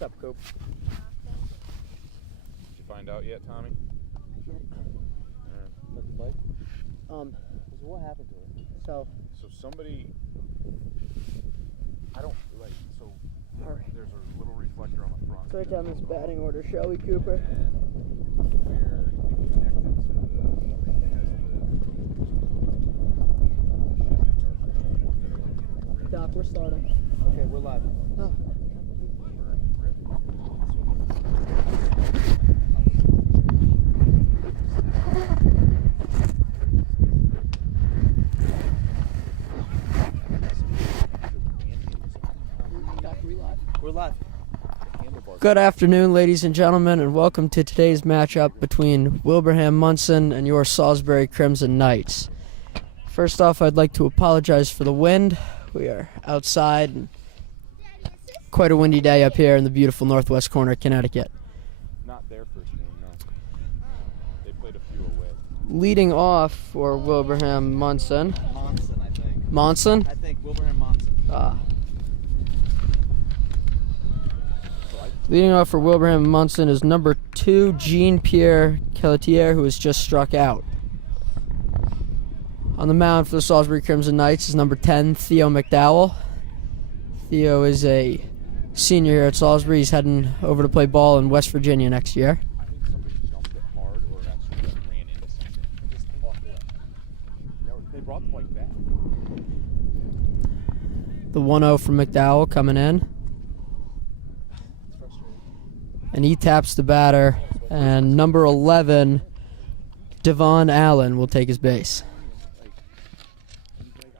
What's up, Coop? Did you find out yet, Tommy? That's the bike? So what happened to it? So somebody, I don't, like, so Hurry. there's a little reflector on the front. Let's write down this batting order, shall we, Cooper? And where it connected to the, it has the Doc, we're starting. Okay, we're live. Oh. We're live. Good afternoon, ladies and gentlemen, and welcome to today's matchup between Wilbraham Munson and your Salisbury Crimson Knights. First off, I'd like to apologize for the wind. We are outside, and quite a windy day up here in the beautiful northwest corner of Connecticut. Not their first game, no. They played a few away. Leading off for Wilbraham Munson. Monson, I think. Monson? I think Wilbraham Monson. Leading off for Wilbraham Munson is number 2, Jean-Pierre Calletier, who was just struck out. On the mound for the Salisbury Crimson Knights is number 10, Theo McDowell. Theo is a senior here at Salisbury. He's heading over to play ball in West Virginia next year. I think somebody jumped it hard or actually just ran into something. Just off the They brought the bike back. The 1-0 from McDowell coming in. And he taps the batter, and number 11, Devon Allen, will take his base. I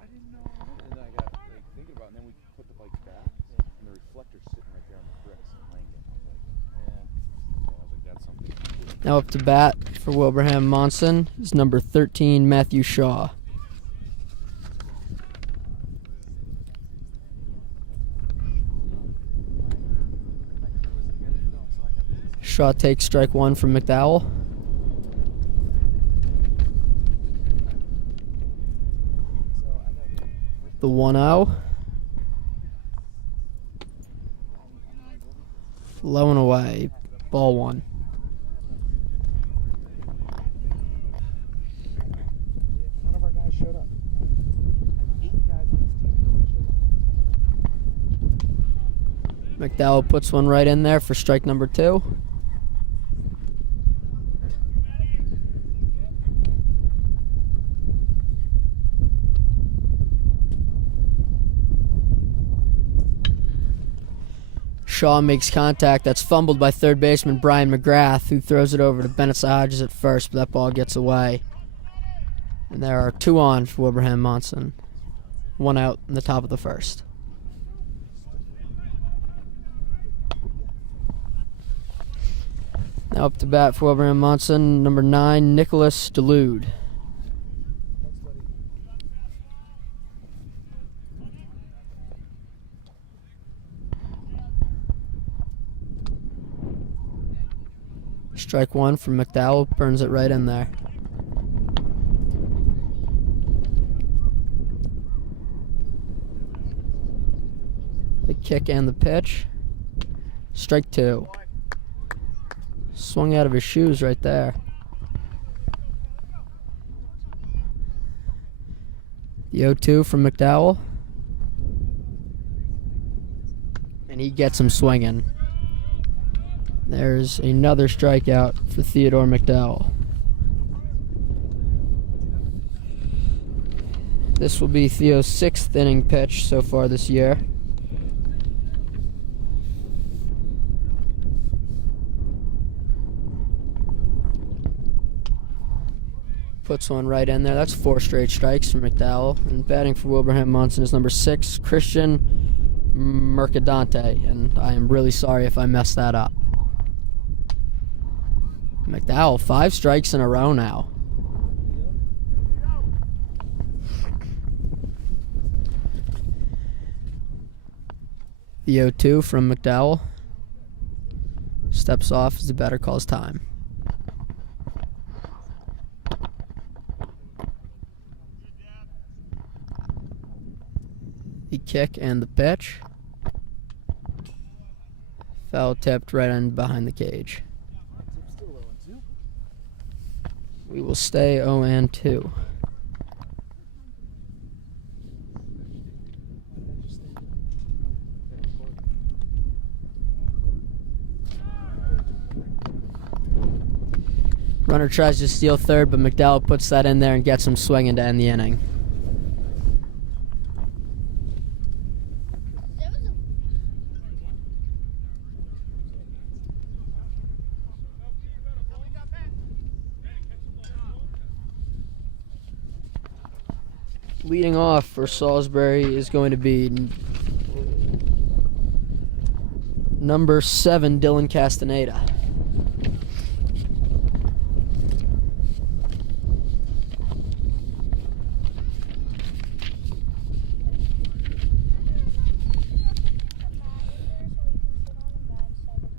didn't know. And then I got thinking about it, and then we put the bike back, and the reflector's sitting right there on the bricks and hanging. I was like, that's something. Now up to bat for Wilbraham Monson is number 13, Matthew Shaw. Shaw takes strike 1 from McDowell. The 1-0. Low and away. Ball 1. None of our guys showed up. 8 guys on this team, nobody showed up. McDowell puts one right in there for strike number 2. Shaw makes contact. That's fumbled by third baseman Brian McGrath, who throws it over to Bennett Hodges at first, but that ball gets away. And there are 2 on for Wilbraham Monson. 1 out in the top of the first. Now up to bat for Wilbraham Monson, number 9, Nicholas Delude. Strike 1 from McDowell, burns it right in there. The kick and the pitch. Strike 2. Swung out of his shoes right there. The 0-2 from McDowell. And he gets him swinging. There's another strikeout for Theodore McDowell. This will be Theo's 6th inning pitch so far this year. Puts one right in there. That's 4 straight strikes for McDowell. And batting for Wilbraham Monson is number 6, Christian Mercadante. And I am really sorry if I messed that up. McDowell, 5 strikes in a row now. The 0-2 from McDowell. Steps off as the batter calls time. The kick and the pitch. Foul tipped right in behind the cage. Tip's still 0-2. We will stay 0-2. Runner tries to steal third, but McDowell puts that in there and gets him swinging to end the inning. Leading off for Salisbury is going to be number 7, Dylan Castaneda.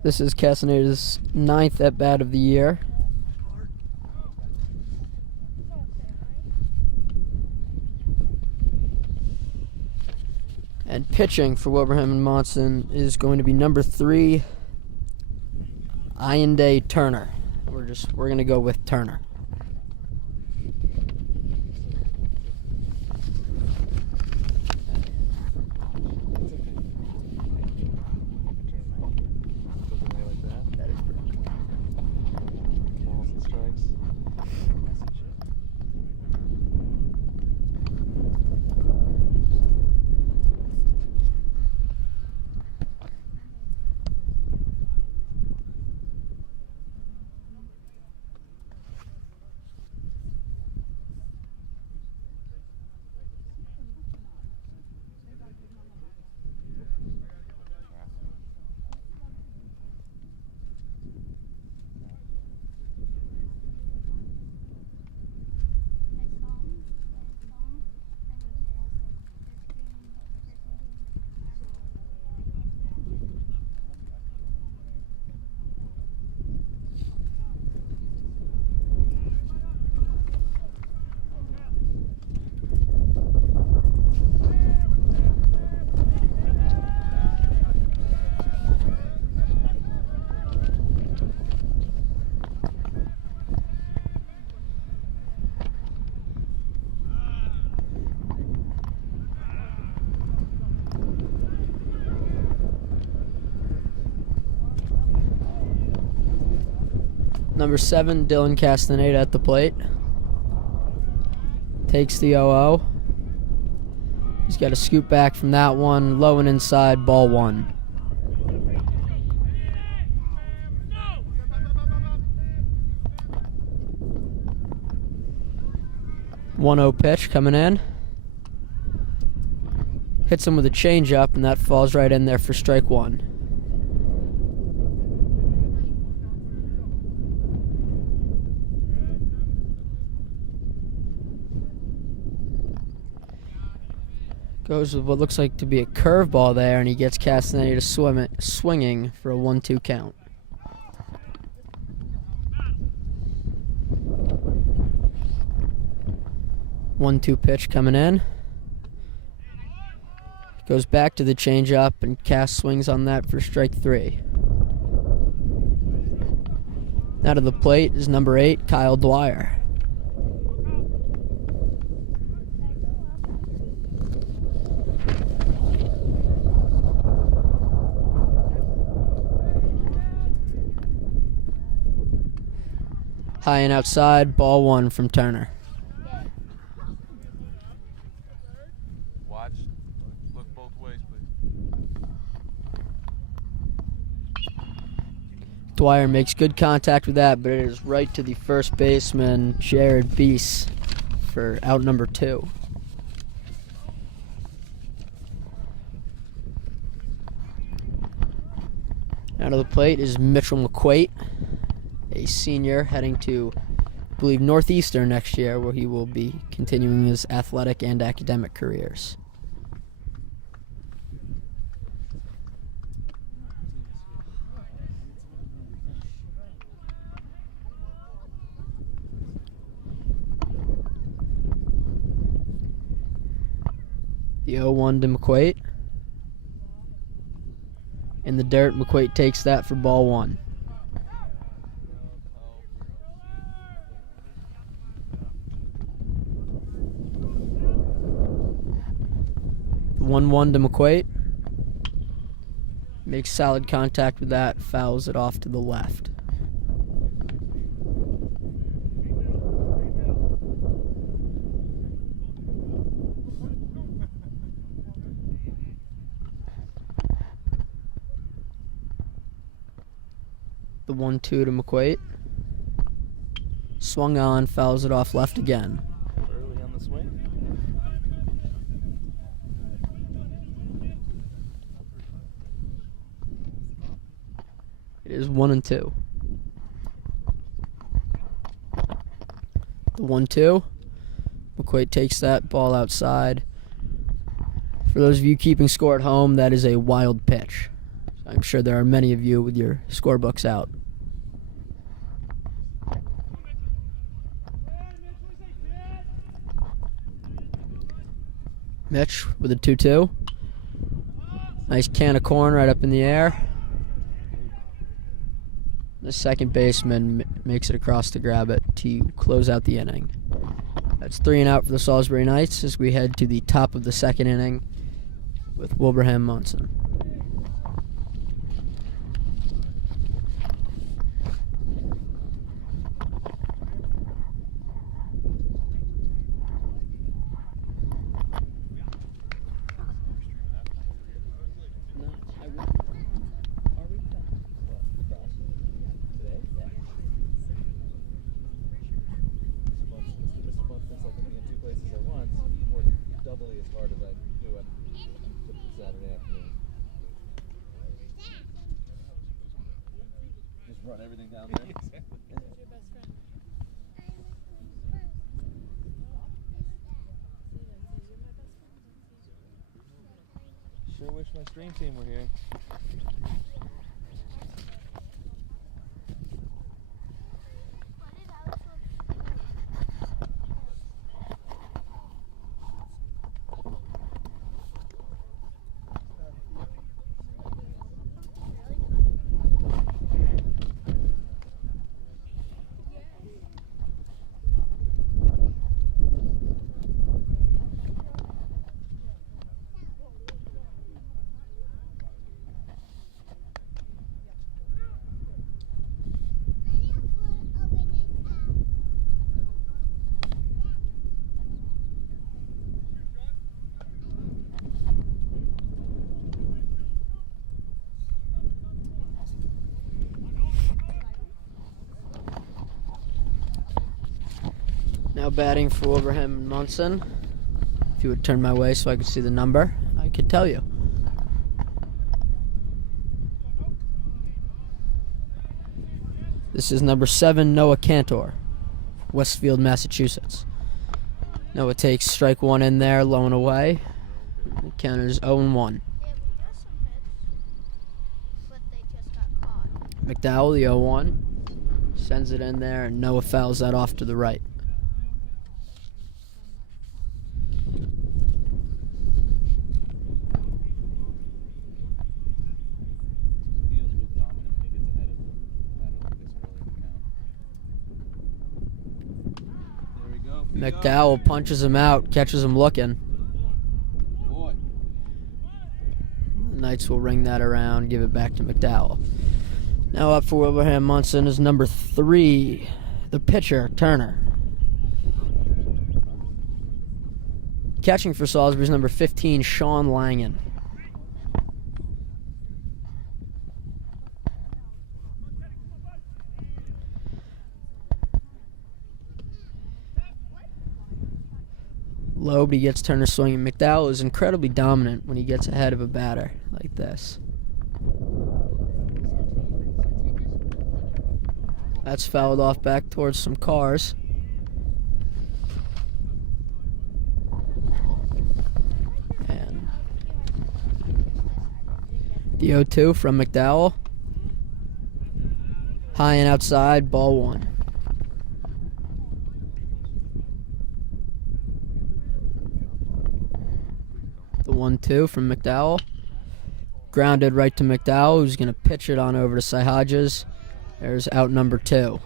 This is Castaneda's 9th at-bat of the year. And pitching for Wilbraham and Monson is going to be number 3, Ian Turner. We're gonna go with Turner. Number 7, Dylan Castaneda at the plate. Takes the 0-0. He's got to scoot back from that one. Low and inside, ball 1. One 0 pitch coming in. Hits him with a changeup, and that falls right in there for strike 1. Goes with what looks like to be a curveball there, and he gets Castaneda swinging for a 1-2 count. One-two pitch coming in. Goes back to the changeup, and Cass swings on that for strike 3. Now to the plate is number 8, Kyle Dwyer. High and outside, ball 1 from Turner. Watch. Look both ways, please. Dwyer makes good contact with that, but it is right to the first baseman, Jared Beese, for out number 2. Now to the plate is Mitchell McQuate, a senior heading to, I believe, Northeastern next year, where he will be continuing his athletic and academic careers. The 0-1 to McQuate. in the dirt. McQuaid takes that for ball 1. The 1-1 to McQuaid. Makes solid contact with that, fouls it off to the left. The 1-2 to McQuaid. Swung on, fouls it off left again. Early on the swing. It is 1-2. The 1-2. McQuaid takes that ball outside. For those of you keeping score at home, that is a wild pitch. I'm sure there are many of you with your scorebooks out. Mitch with a 2-2. Nice can of corn right up in the air. The second baseman makes it across to grab it to close out the inning. That's 3 and out for the Salisbury Knights as we head to the top of the second inning with Wilbraham Munson. Run everything down there. Sure wish my stream team were here. Now batting for Wilbraham and Munson. If you would turn my way so I could see the number, I could tell you. This is number 7, Noah Cantor, Westfield, Massachusetts. Noah takes strike 1 in there, low and away. The count is 0-1. McDowell, the 0-1, sends it in there, and Noah fouls that off to the right. McDowell punches him out, catches him looking. Boy. The Knights will ring that around, give it back to McDowell. Now up for Wilbraham Munson is number 3, the pitcher, Turner. Catching for Salisbury is number 15, Sean Langen. Low, but he gets Turner swinging. McDowell is incredibly dominant when he gets ahead of a batter like this. That's fouled off back towards some cars. And the 0-2 from McDowell. High and outside, ball 1. The 1-2 from McDowell. grounded right to McDowell, who's going to pitch it on over to Cy Hodges. There's out number 2.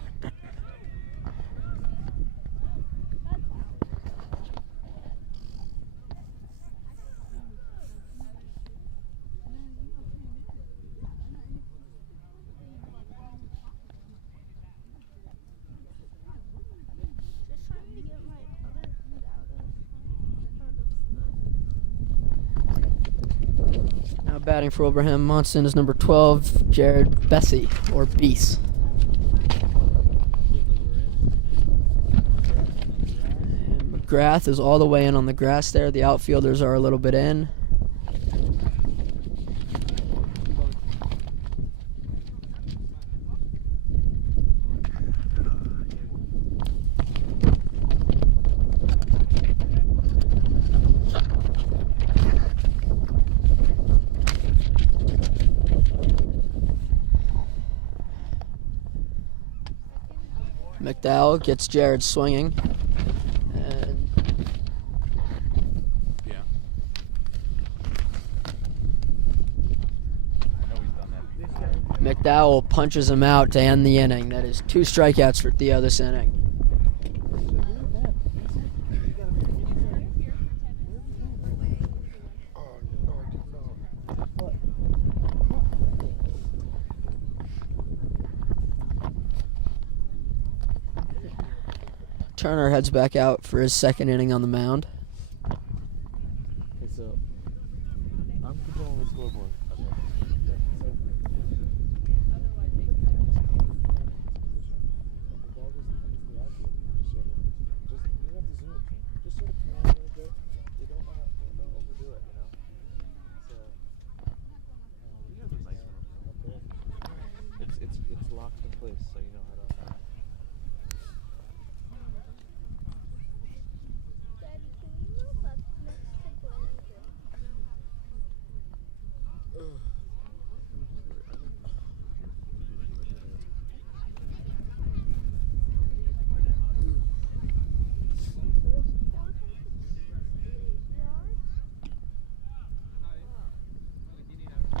Now batting for Wilbraham Munson is number 12, Jared Bessie, or Beese. And McGrath is all the way in on the grass there. The outfielders are a little bit in. McDowell gets Jared swinging. And Yeah. I know he's done that. McDowell punches him out to end the inning. That is 2 strikeouts for Theo this inning. Turner heads back out for his second inning on the mound. Okay, so I'm controlling the scoreboard. It's locked in place, so you know how to. Daddy, can we move up next to Brandon?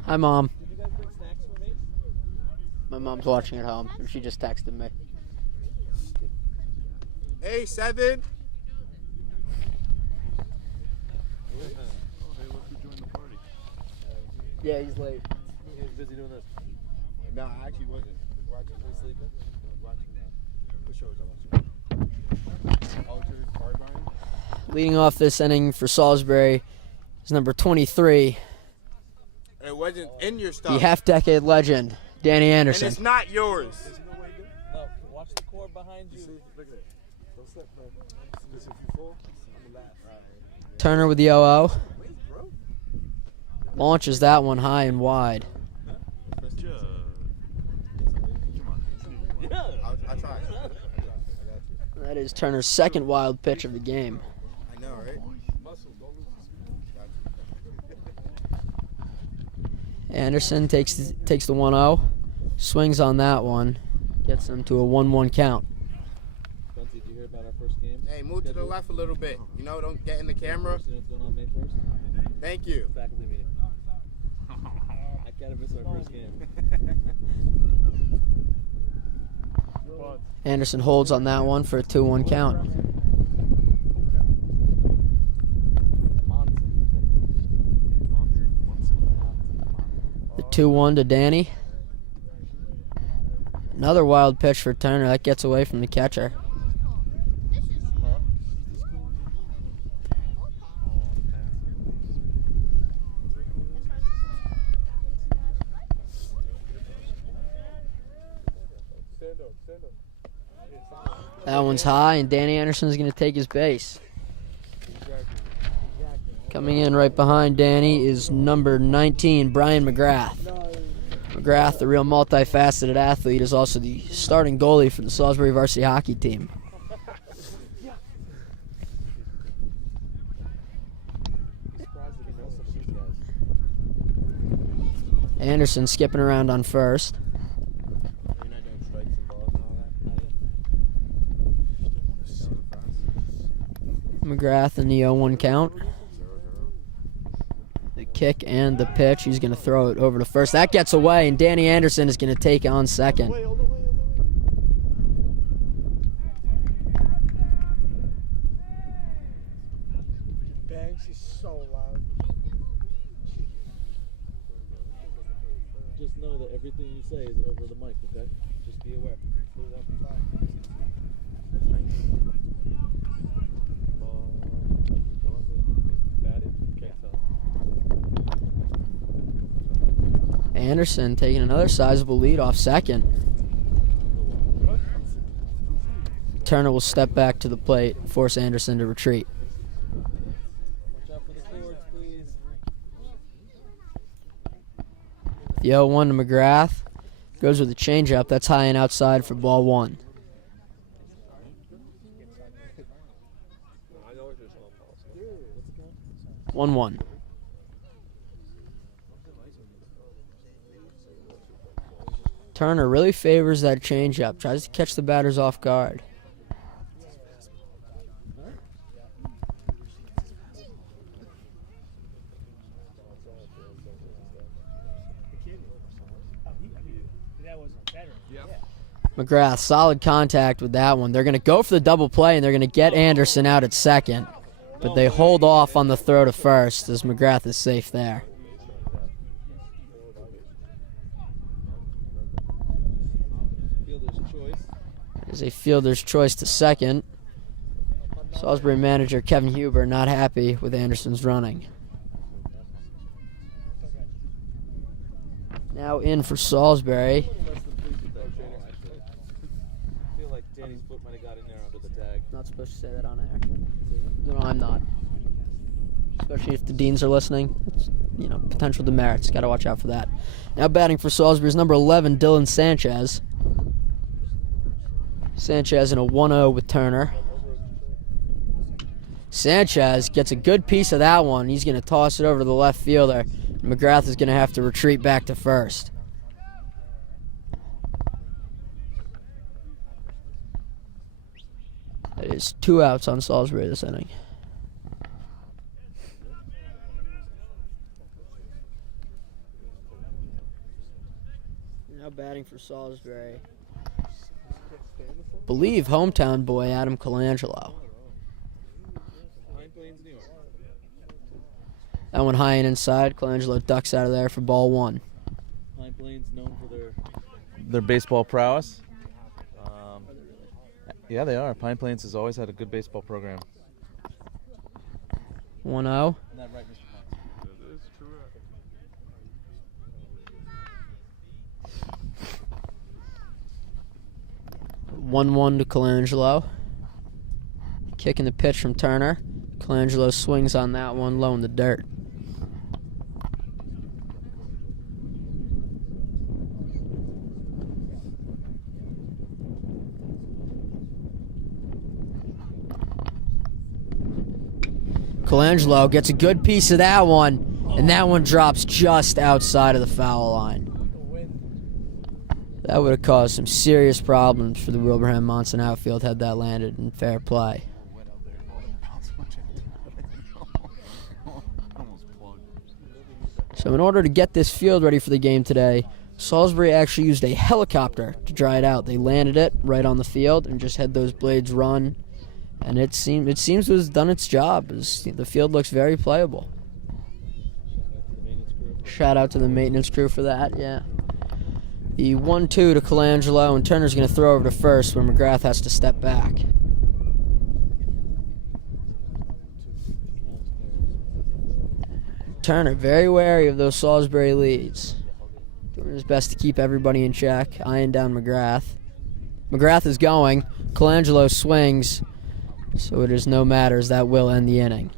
Hi, Mom. Did you guys bring snacks for me? My mom's watching at home. She just texted me. Hey, 7. Oh, hey, look who joined the party. Yeah, he's late. He was busy doing this. No, I actually wasn't. I was watching. Was sleeping. I was watching. What show was I watching? Altered Carbine. Leading off this inning for Salisbury is number 23, It wasn't in your stuff. the half-decade legend, Danny and Anderson. it's not yours. No, watch the cord behind you. Look at it. Don't slip, bro. This if you fall, I'm the last. Turner with the 0-0. Launches that one high and wide. I tried. I got you. That is Turner's second wild pitch of the game. I know, right? Anderson takes the 1-0, swings on that one, gets him to a 1-1 count. Spencer, did you hear about our first game? Hey, move to the left a little bit. You know, don't get in the camera. You know what's going on May 1st? Thank you. Faculty meeting. I can't miss our first game. Anderson holds on that one for a 2-1 count. The 2-1 to Danny. Another wild pitch for Turner. That gets away from the catcher. That one's high, and Danny Anderson's going to take his base. Coming in right behind Danny is number 19, Brian McGrath. McGrath, the real multifaceted athlete, is also the starting goalie for the Salisbury varsity hockey team. Anderson skipping around on first. McGrath in the 0-1 count. The kick and the pitch. He's going to throw it over to first. That gets away, and Danny Anderson is going to take on second. Bang, she's so loud. Just know that everything you say is over the mic, okay? Just be aware. Anderson taking another sizable lead off second. Turner will step back to the plate, force Anderson to retreat. The 0-1 to McGrath. Goes with a changeup. That's high and outside for ball 1. One one. Turner really favors that changeup. Tries to catch the batters off guard. McGrath, solid contact with that one. They're going to go for the double play, and they're going to get Anderson out at second. But they hold off on the throw to first as McGrath is safe there. Is a fielder's choice to second. Salisbury manager Kevin Huber not happy with Anderson's running. Now in for Salisbury. Danny's foot might have got in there under the tag. Not supposed to say that on air. No, I'm not. Especially if the Deans are listening. It's, potential demerits. Got to watch out for that. Now batting for Salisbury is number 11, Dylan Sanchez. Sanchez in a 1-0 with Turner. Sanchez gets a good piece of that one. He's going to toss it over to the left fielder. McGrath is going to have to retreat back to first. It is 2 outs on Salisbury this inning. Now batting for Salisbury. Believe hometown boy Adam Colangelo. That one high and inside. Colangelo ducks out of there for ball 1. Pine Plains known for their baseball prowess. Yeah, they are. Pine Plains has always had a good baseball program. 1-0. Isn't that right, Mr. Pines? That is correct. 1-1 to Colangelo. Kicking the pitch from Turner. Colangelo swings on that one low in the dirt. Colangelo gets a good piece of that one, and that one drops just outside of the foul line. That would have caused some serious problems for the Wilbraham Monson outfield had that landed in fair play. So in order to get this field ready for the game today, Salisbury actually used a helicopter to dry it out. They landed it right on the field and just had those blades run. And it seems to have done its job. The field looks very playable. Shout out to the maintenance crew for that, yeah. The 1-2 to Colangelo, and Turner's going to throw over to first where McGrath has to step back. Turner very wary of those Salisbury leads. Doing his best to keep everybody in check, eyeing down McGrath. McGrath is going. Colangelo swings. So it is no matters. That will end the inning.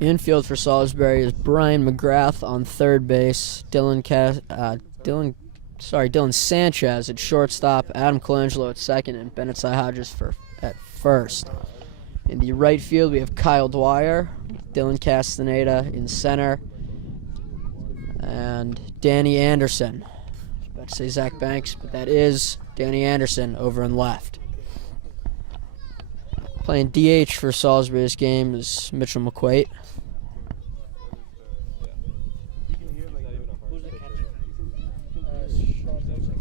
Infield for Salisbury is Brian McGrath on third base, Dylan Sanchez at shortstop, Adam Colangelo at second, and Bennett Hodges at first. In the right field, we have Kyle Dwyer, Dylan Castaneda in center, and Danny Anderson. I was about to say Zach Banks, but that is Danny Anderson over in left. Playing DH for Salisbury's game is Mitchell McQuaid. Who's the catcher? Sean Langan.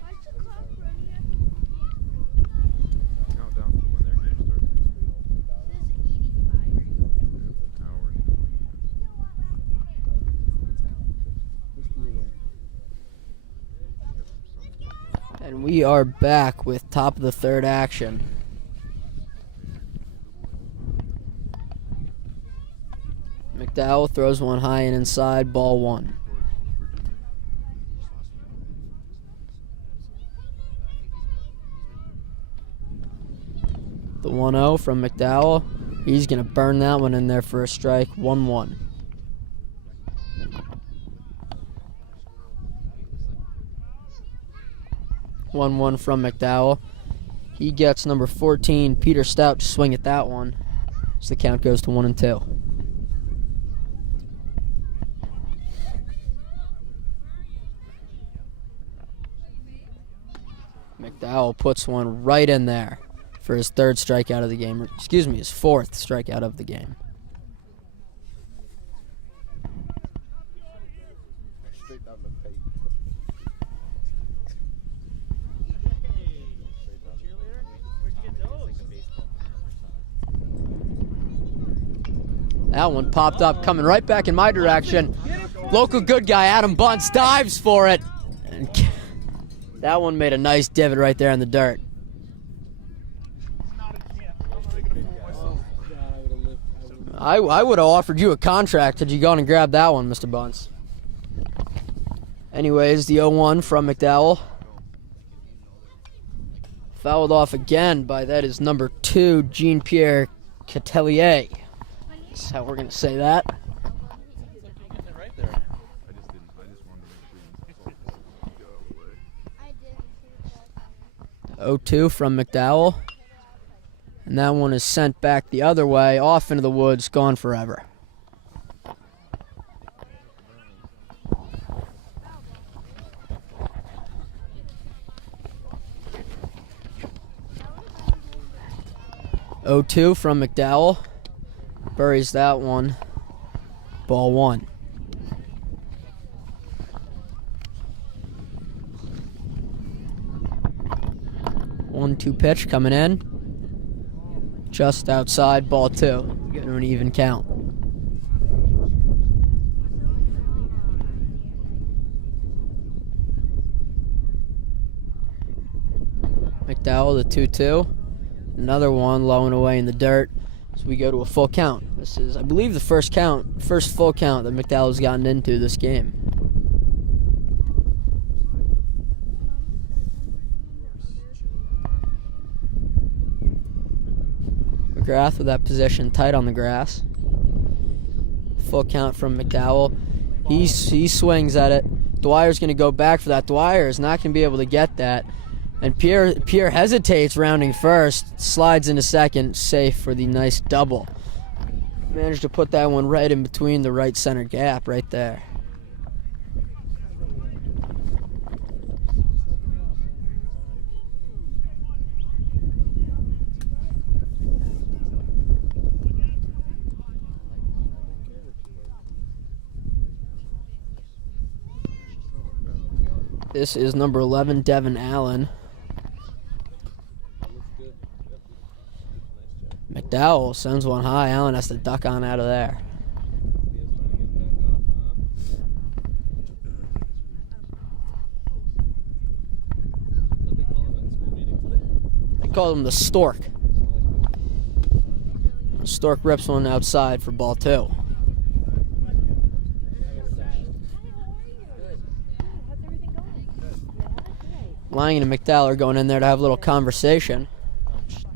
Why's the clock running at 15? Countdown to when their game starts. And we are back with top of the third action. McDowell throws one high and inside, ball one. The 1-0 from McDowell. He's going to burn that one in there for a strike, 1-1. One from McDowell. He gets number 14, Peter Stout, to swing at that one. So the count goes to 1-2. McDowell puts one right in there for his third strikeout of the game. Excuse me, his fourth strikeout of the game. Straight down the face. That one popped up, coming right back in my direction. Local good guy Adam Bunce dives for it. And that one made a nice divot right there in the dirt. I would have offered you a contract had you gone and grabbed that one, Mr. Bunce. Anyways, the 0-1 from McDowell. Fouled off again by that is number 2, Jean-Pierre Catelier. That's how we're going to say that. Right there. I just wanted to make sure you go away. I didn't see 0-2 from McDowell. And that one is sent back the other way, off into the woods, gone forever. (0-2) from McDowell. Buries that one. Ball one. 1-2 pitch coming in. Just outside, ball 2. Getting an even count. McDowell, the 2-2. Another one low and away in the dirt. So we go to a full count. This is, I believe, the first full count that McDowell's gotten into this game. McGrath with that position tight on the grass. Full count from McDowell. He swings at it. Dwyer's going to go back for that. Dwyer is not going to be able to get that. And Pierre hesitates rounding first, slides into second, safe for the nice double. Managed to put that one right in between the right center gap right there. This is number 11, Devin Allen. McDowell sends one high. Allen has to duck on out of there. call him the Stork. Stork rips one outside for ball 2. Langen and McDowell are going in there to have a little conversation,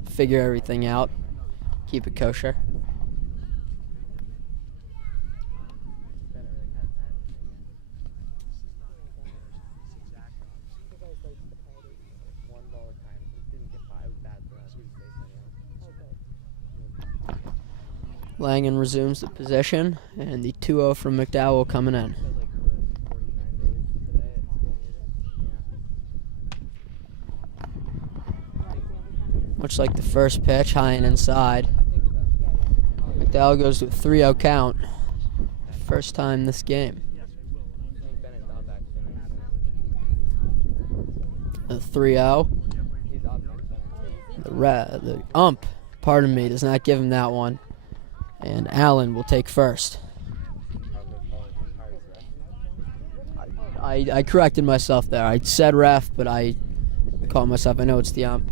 figure everything out, keep it kosher. Langen resumes the possession, and the 2-0 from McDowell coming in. Much like the first pitch, high and inside. McDowell goes to a 3-0 count. First time this game. The 3-0. The ump, pardon me, does not give him that one. And Allen will take first. I corrected myself there. I said ref, but I called myself. I know it's the ump.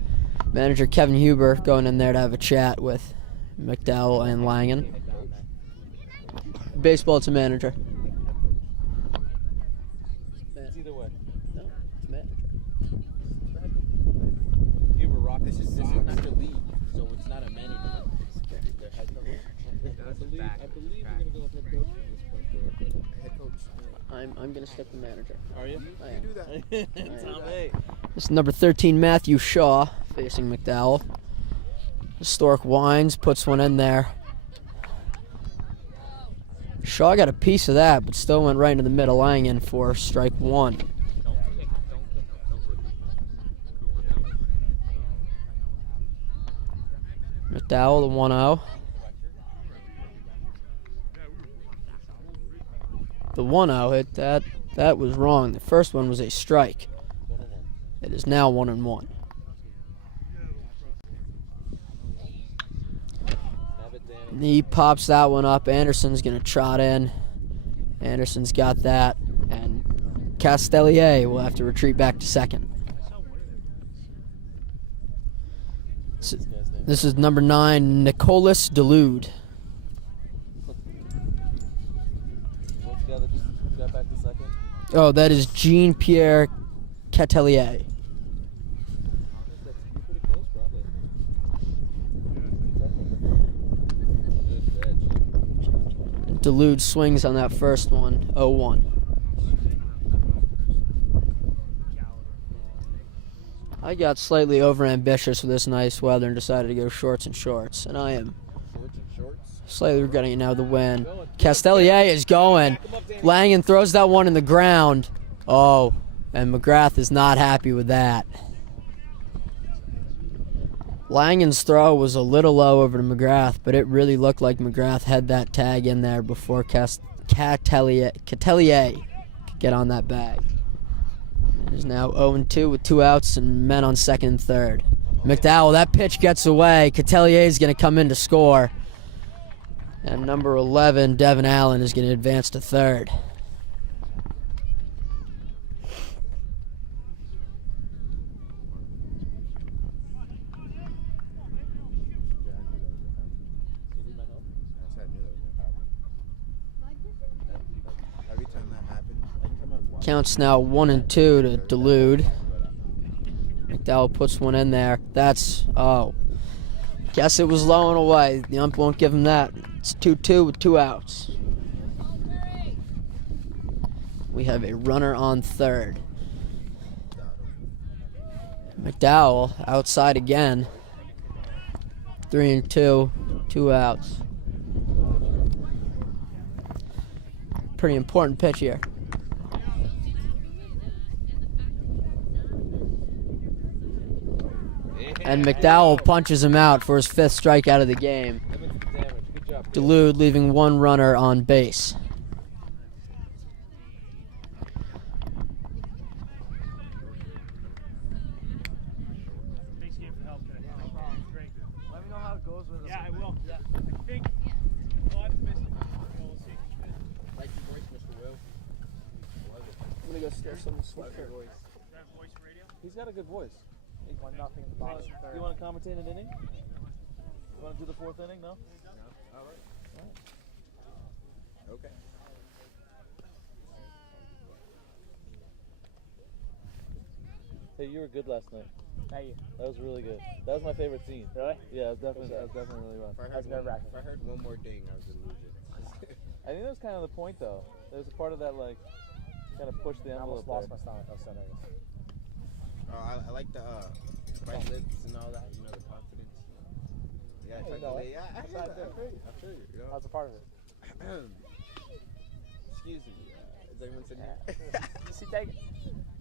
Manager Kevin Huber going in there to have a chat with McDowell and Langen. Baseball, it's a manager. It's either way. No, it's a manager. Huber rock. This is not the league, so it's not a manager. I believe we're gonna go with head coach on this point forward, but Head coach. I'm going to stick with manager. are you? I You am. do that. Tom, hey. This is number 13, Matthew Shaw, facing McDowell. The Stork winds, puts one in there. Shaw got a piece of that, but still went right into the middle, Langen for strike 1. McDowell, the 1-0. The 1-0 hit that was wrong. The first one was a strike. It is now 1-1. He pops that one up. Anderson's going to trot in. Anderson's got that. And Castellier will have to retreat back to second. This is number 9, Nicolas Delude. What's the other? Just got back to second. Oh, that is Jean-Pierre Catelier. You're pretty close, probably. Good catch. Delude swings on that first one, 0-1. I got slightly overambitious with this nice weather and decided to go shorts and shorts, and I am Shorts and shorts. slightly regretting it now. The win. Castellier is going. Langen throws that one in the ground. Oh, and McGrath is not happy with that. Langen's throw was a little low over to McGrath, but it really looked like McGrath had that tag in there before Catelier could get on that bag. It is now 0-2 with 2 outs and men on second and third. McDowell, that pitch gets away. Catelier is going to come in to score. And number 11, Devin Allen, is going to advance to third. Every time that happens, Counts now 1-2 to Delude. McDowell puts one in there. That's, guess it was low and away. The ump won't give him that. It's 2-2 with 2 outs. We have a runner on third. McDowell outside again. 3-2, 2 outs. Pretty important pitch here. And McDowell punches him out for his 5th strikeout of the game. Limits the damage. Good job. Delude leaving 1 runner on base. Thanks again for the help today. No problem. Great. Let me know how it goes with us. Yeah, I will. Yeah. I think a lot optimistic. We'll see. like your voice, Mr. Will. I'm gonna go steal some sweat. Is that voice radio? He's got a good voice. 1-0 in the bottom of the third. You want to commentate an inning? You want to do the 4th inning? No? No? All right. Okay. Hey, you were good last night. Thank you. That was really good. That was my favorite scene. Really? Yeah, that was definitely really fun. If I That's nerve-wracking. if I heard one more ding, I was going to lose it. I think that was kind of the point, though. There was a part of that, like, kind of pushed the I envelope almost lost there. my stomach. I was so nervous. I like the bright lips and all that, you know, the confidence. Yeah, you it's know like, it. yeah, That's what I do. I feel you, you know. That's a part of it. Excuse me, is anyone sitting here? You see, take it.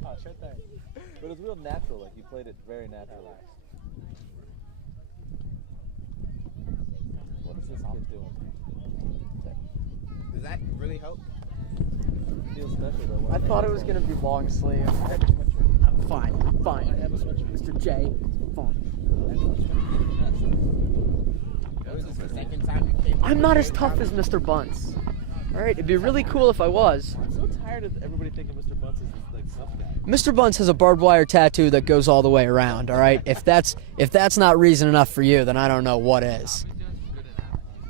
Oh, sure thing. But it was real natural. Like, you played it very naturally. What is this kid doing? Does that really help? Feels special, though. I thought it was going to be long sleeve. Fine. Mr. J. Fine. This is the second time you came. I'm not as tough as Mr. Bunce. All right, it'd be really cool if I was. I'm so tired of everybody thinking Mr. Bunce is this, like, tough guy. Mr. Bunce has a barbed wire tattoo that goes all the way around, all right? If that's not reason enough for you, then I don't know what is.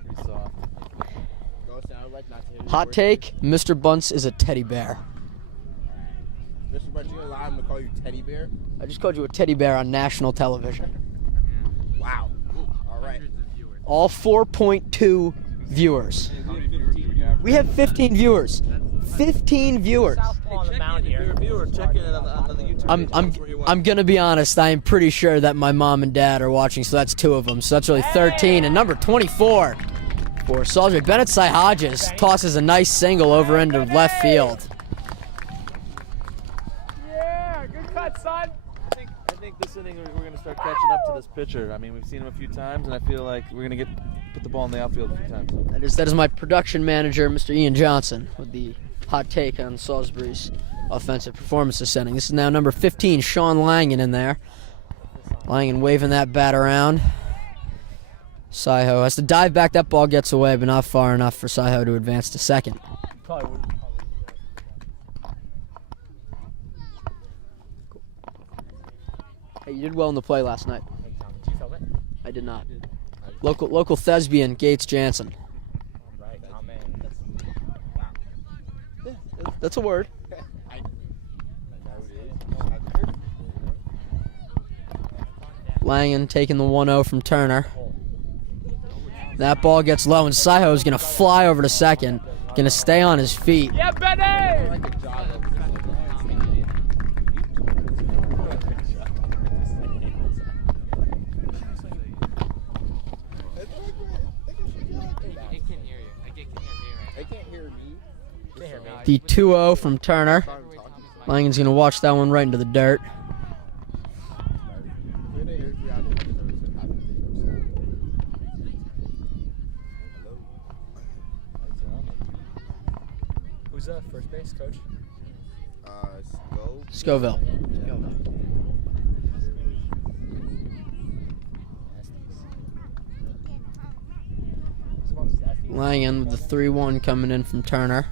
Pretty soft. Don't sound like not to hear Hot your take, Mr. Bunce is a teddy bear. words. Mr. Bunch, you allow him to call you teddy bear? I just called you a teddy bear on national television. Wow. All right. All 4.2 viewers. We have 15 viewers. 15 viewers. Southpaw on the mound here. I'm gonna be honest. I am pretty sure that my mom and dad are watching, so that's 2 of them. So that's really 13. And number 24 for Salisbury, Bennett Cy Hodges tosses a nice single over into left field. Yeah, good cut, son. I think this inning we're going to start catching up to this pitcher. I mean, we've seen him a few times, and I feel like we're going to put the ball in the outfield a few times. That is my production manager, Mr. Ian Johnson, with the hot take on Salisbury's offensive performance this inning. This is now number 15, Sean Langen in there. Langen waving that bat around. Saiho has to dive back. That ball gets away, but not far enough for Saiho to advance to second. Probably would. Hey, you did well in the play last night. Hey, Tom, did you film it? I did not. Local thespian, Gates Jansen. Right, Tom, man. That's a word. Langen taking the 1-0 from Turner. That ball gets low, and Saiho is going to fly over to second. Going to stay on his feet. Yeah, Benny! The 2-0 from Turner. Langen's going to watch that one right into the dirt. Who's first base coach? Scoville. Langen with the 3-1 coming in from Turner.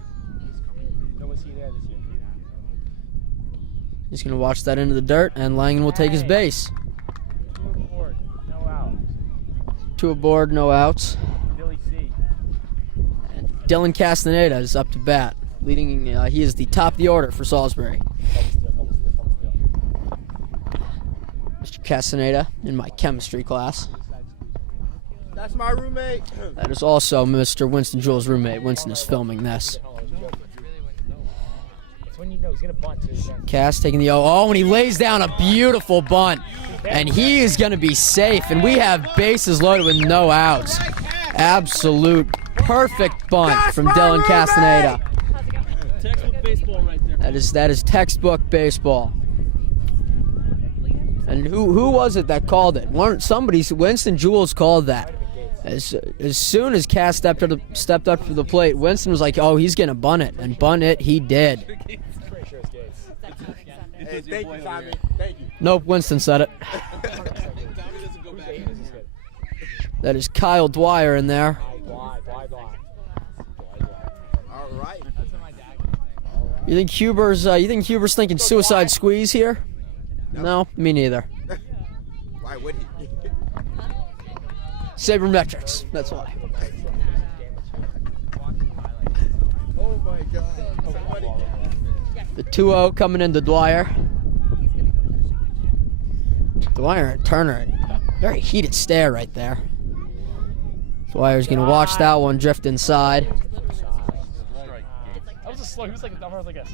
No one's there this year. He's going to watch that into the dirt, and Langen will take his base. 2 aboard, no out. 2 aboard, no outs. Billy C. And Dylan Castaneda is up to bat. Leading, he is the top of the order for Salisbury. Double steal. Mr. Castaneda in my chemistry class. That's my roommate. That is also Mr. Winston Jewell's roommate. Winston is filming this. It's when you know he's going to bunt too. Cass taking the 0-0, and he lays down a beautiful bunt. And he is going to be safe, and we have bases loaded with no outs. Absolute perfect bunt from Dylan Castaneda. Textbook baseball right there. That is textbook baseball. And who was it that called it? Winston Jewells called that. As soon as Cass stepped up to the plate, Winston was like, "Oh, he's gonna bunt it," and bunt it he did. Pretty sure it's Gates. Hey, thank you, Tommy. Thank you. Nope, Winston said it. That is Kyle Dwyer in there. All right. You think Huber's thinking suicide squeeze here? No, me neither. Why would he? Sabermetrics, that's why. Oh my God. Somebody. The 2-0 coming into Dwyer. Dwyer and Turner, very heated stare right there. Dwyer's gonna watch that one drift inside. That was a slow. He was like, that was like a.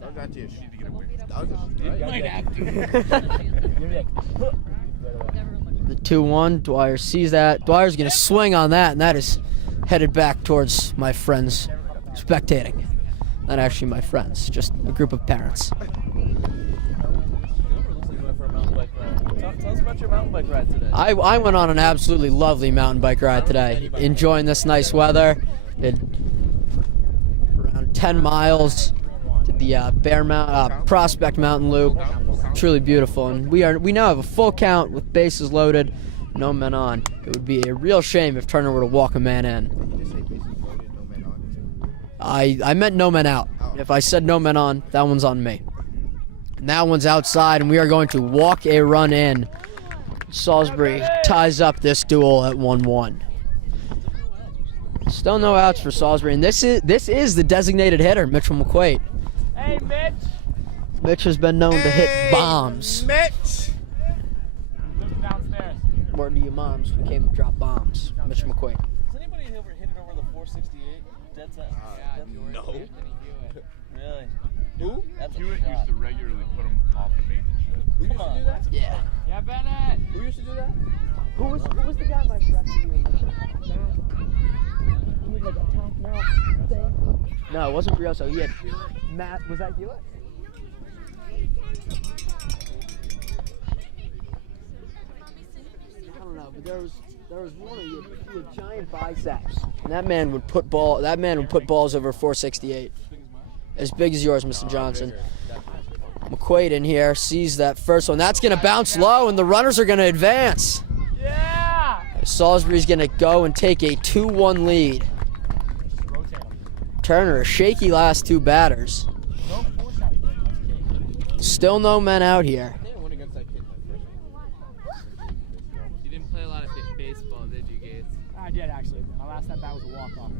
That was actually a You need to get away. That was a Might have to. The 2-1, Dwyer sees that. Dwyer's gonna swing on that, and that is headed back towards my friends spectating. Not actually my friends, just a group of parents. Tell us about your mountain bike ride today. I went on an absolutely lovely mountain bike ride today, enjoying this nice weather. Did around 10 miles to the Prospect Mountain Loop. Truly beautiful, and we now have a full count with bases loaded, no men on. It would be a real shame if Turner were to walk a man in. Did you just say bases loaded, no men on? I meant no men out. If I said no men on, that one's on me. And that one's outside, and we are going to walk a run in. Salisbury ties up this duel at 1-1. Still no outs for Salisbury, and this is the designated hitter, Mitchell McQuaid. Hey, Mitch. Mitch has been known to hit bombs. Mitch! Look downstairs. Word to your moms, we came to drop bombs. Mitch McQuaid. Has anybody ever hit it over the 468? Dead set? No. Really? Who? That's Hewitt used to regularly put them off the main shit. Who used to do that? Yeah. Yeah, Bennett. Who used to do that? Who was the guy my freshman year? He was like a top notch thing. No, it wasn't Brioso. He had Matt. Was that Hewitt? I don't know, but there was one he had giant biceps, and that man would put balls over 468, as big as yours, Mr. Johnson. McQuaid in here sees that first one. That's gonna bounce low, and the runners are gonna advance. Yeah. Salisbury's gonna go and take a 2-1 lead. Turner, a shaky last two batters. Still no men out here. You didn't play a lot of baseball, did you, Gates? I did actually. My last at bat was a walk-off.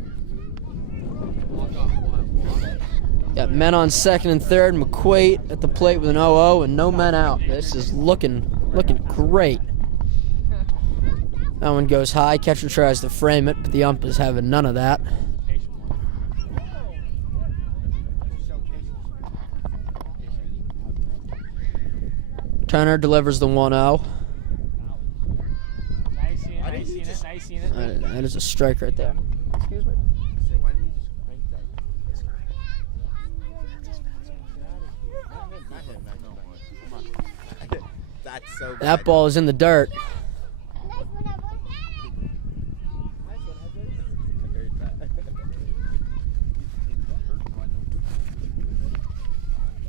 Walk-off what? Got men on second and third. McQuaid at the plate with an 0-0 and no men out. This is looking great. That one goes high. Catcher tries to frame it, but the ump is having none of that. Turner delivers the 1-0. Nice seeing it. That is a strike right there. Excuse me. So why didn't you just crank that? That's so bad. That ball is in the dirt.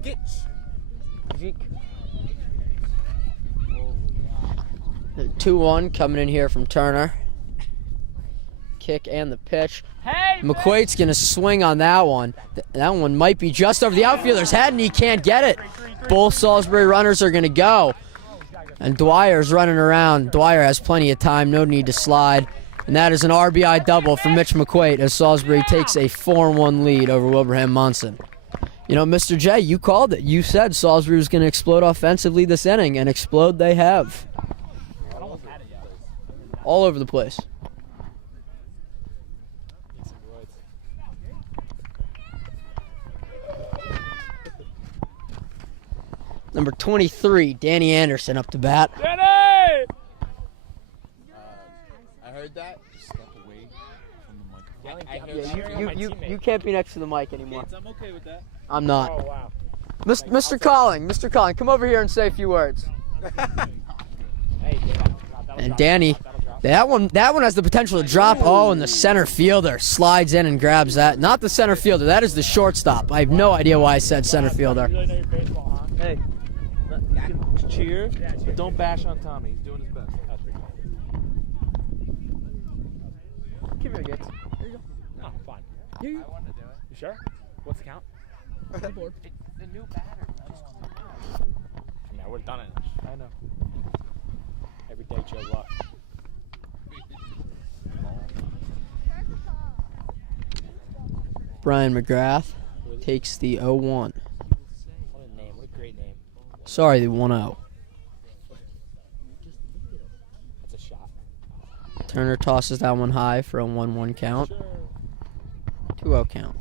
Get. 2-1 coming in here from Turner. Kick and the pitch. Hey, McQuaid's going to swing on that one. That one might be just over the outfielder's head, and he can't get it. Both Salisbury runners are going to go. And Dwyer's running around. Dwyer has plenty of time, no need to slide. And that is an RBI double for Mitch McQuaid as Salisbury takes a 4-1 lead over Wilbraham Munson. You know, Mr. J, you called it. You said Salisbury was going to explode offensively this inning, and explode they have. All over the place. Number 23, Danny Anderson up to bat. Danny! I heard that. Step away from the mic. You can't be next to the mic anymore. I'm okay with that. I'm not. Oh, wow. Mr. Colling, come over here and say a few words. Hey, And Danny, that one has the potential to drop. Oh, and the center fielder slides in and grabs that. Not the center fielder, that is the shortstop. I have no idea why I said center fielder. You really know your baseball, huh? Hey, you can cheer, but don't bash on Tommy. He's doing his best. That's pretty cool. Come here, Gates. Here you Oh, fine. I want to do it. You sure? What's the count? It's the new batter. I mean, I would have done it. I know. chills up. Brian McGrath takes the 0-1. What a name. What a great name. Sorry, the 1-0. That's a shot. Turner tosses that one high for a 1-1 count. 2-0 count.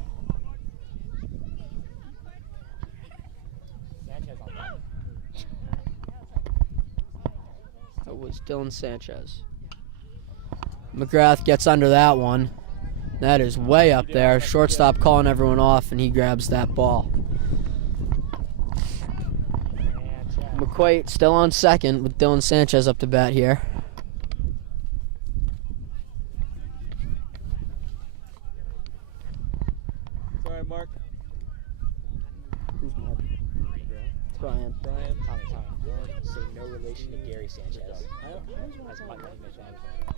Sanchez on that. That was Dylan Sanchez. McGrath gets under that one. That is way up there. Shortstop calling everyone off, and he grabs that ball. McQuaid still on second with Dylan Sanchez up to bat here. Sorry, Mark. Who's Mark? Brian. Tommy. Say no relation to Gary Sanchez. That's my mission.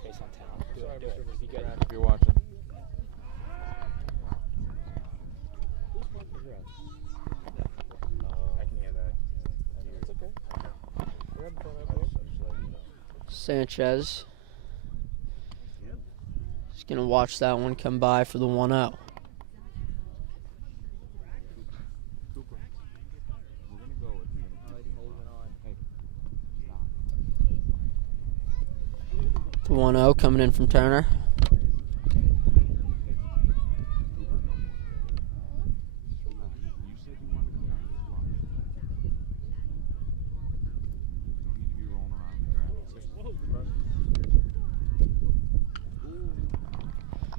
Based on town. Do it. Be good. If you're watching. I can hear that. It's okay. We're having fun out there. Sanchez is going to watch that one come by for the 1-0. Cooper. We're going to go if you're going to keep holding on. Hey, The 1-0 coming in from Turner.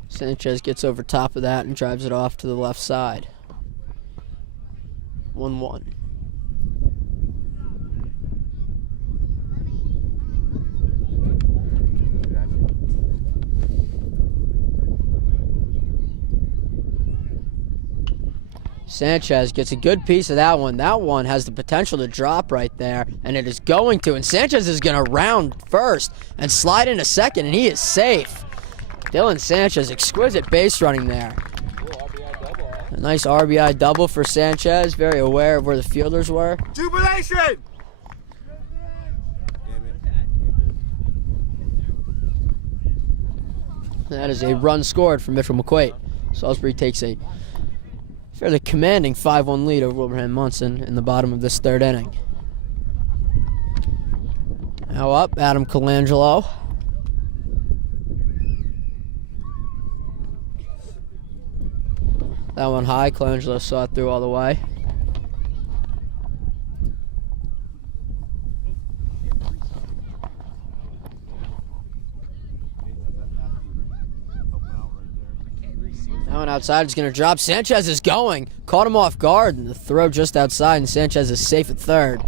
Sanchez gets over top of that and drives it off to the left side. 1-1. Sanchez gets a good piece of that one. That one has the potential to drop right there, and it is going to. And Sanchez is going to round first and slide into second, and he is safe. Dylan Sanchez, exquisite base running there. A nice RBI double for Sanchez, very aware of where the fielders were. Jubilation! That is a run scored for Mitchell McQuaid. Salisbury takes a fairly commanding 5-1 lead over Wilbraham Munson in the bottom of this third inning. Now up, Adam Colangelo. That one high, Colangelo saw it through all the way. That one outside is going to drop. Sanchez is going. Caught him off guard, and the throw just outside, and Sanchez is safe at third.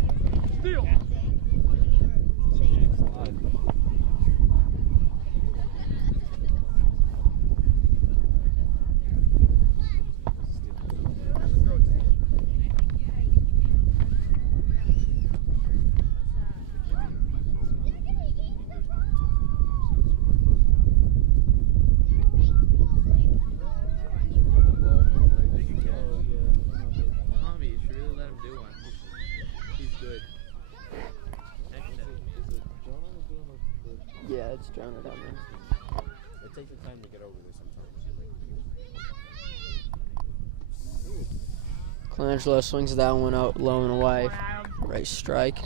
Yeah, it's Jonah down there. It takes the time to get over this sometimes. Colangelo swings that one out low and away. Right strike.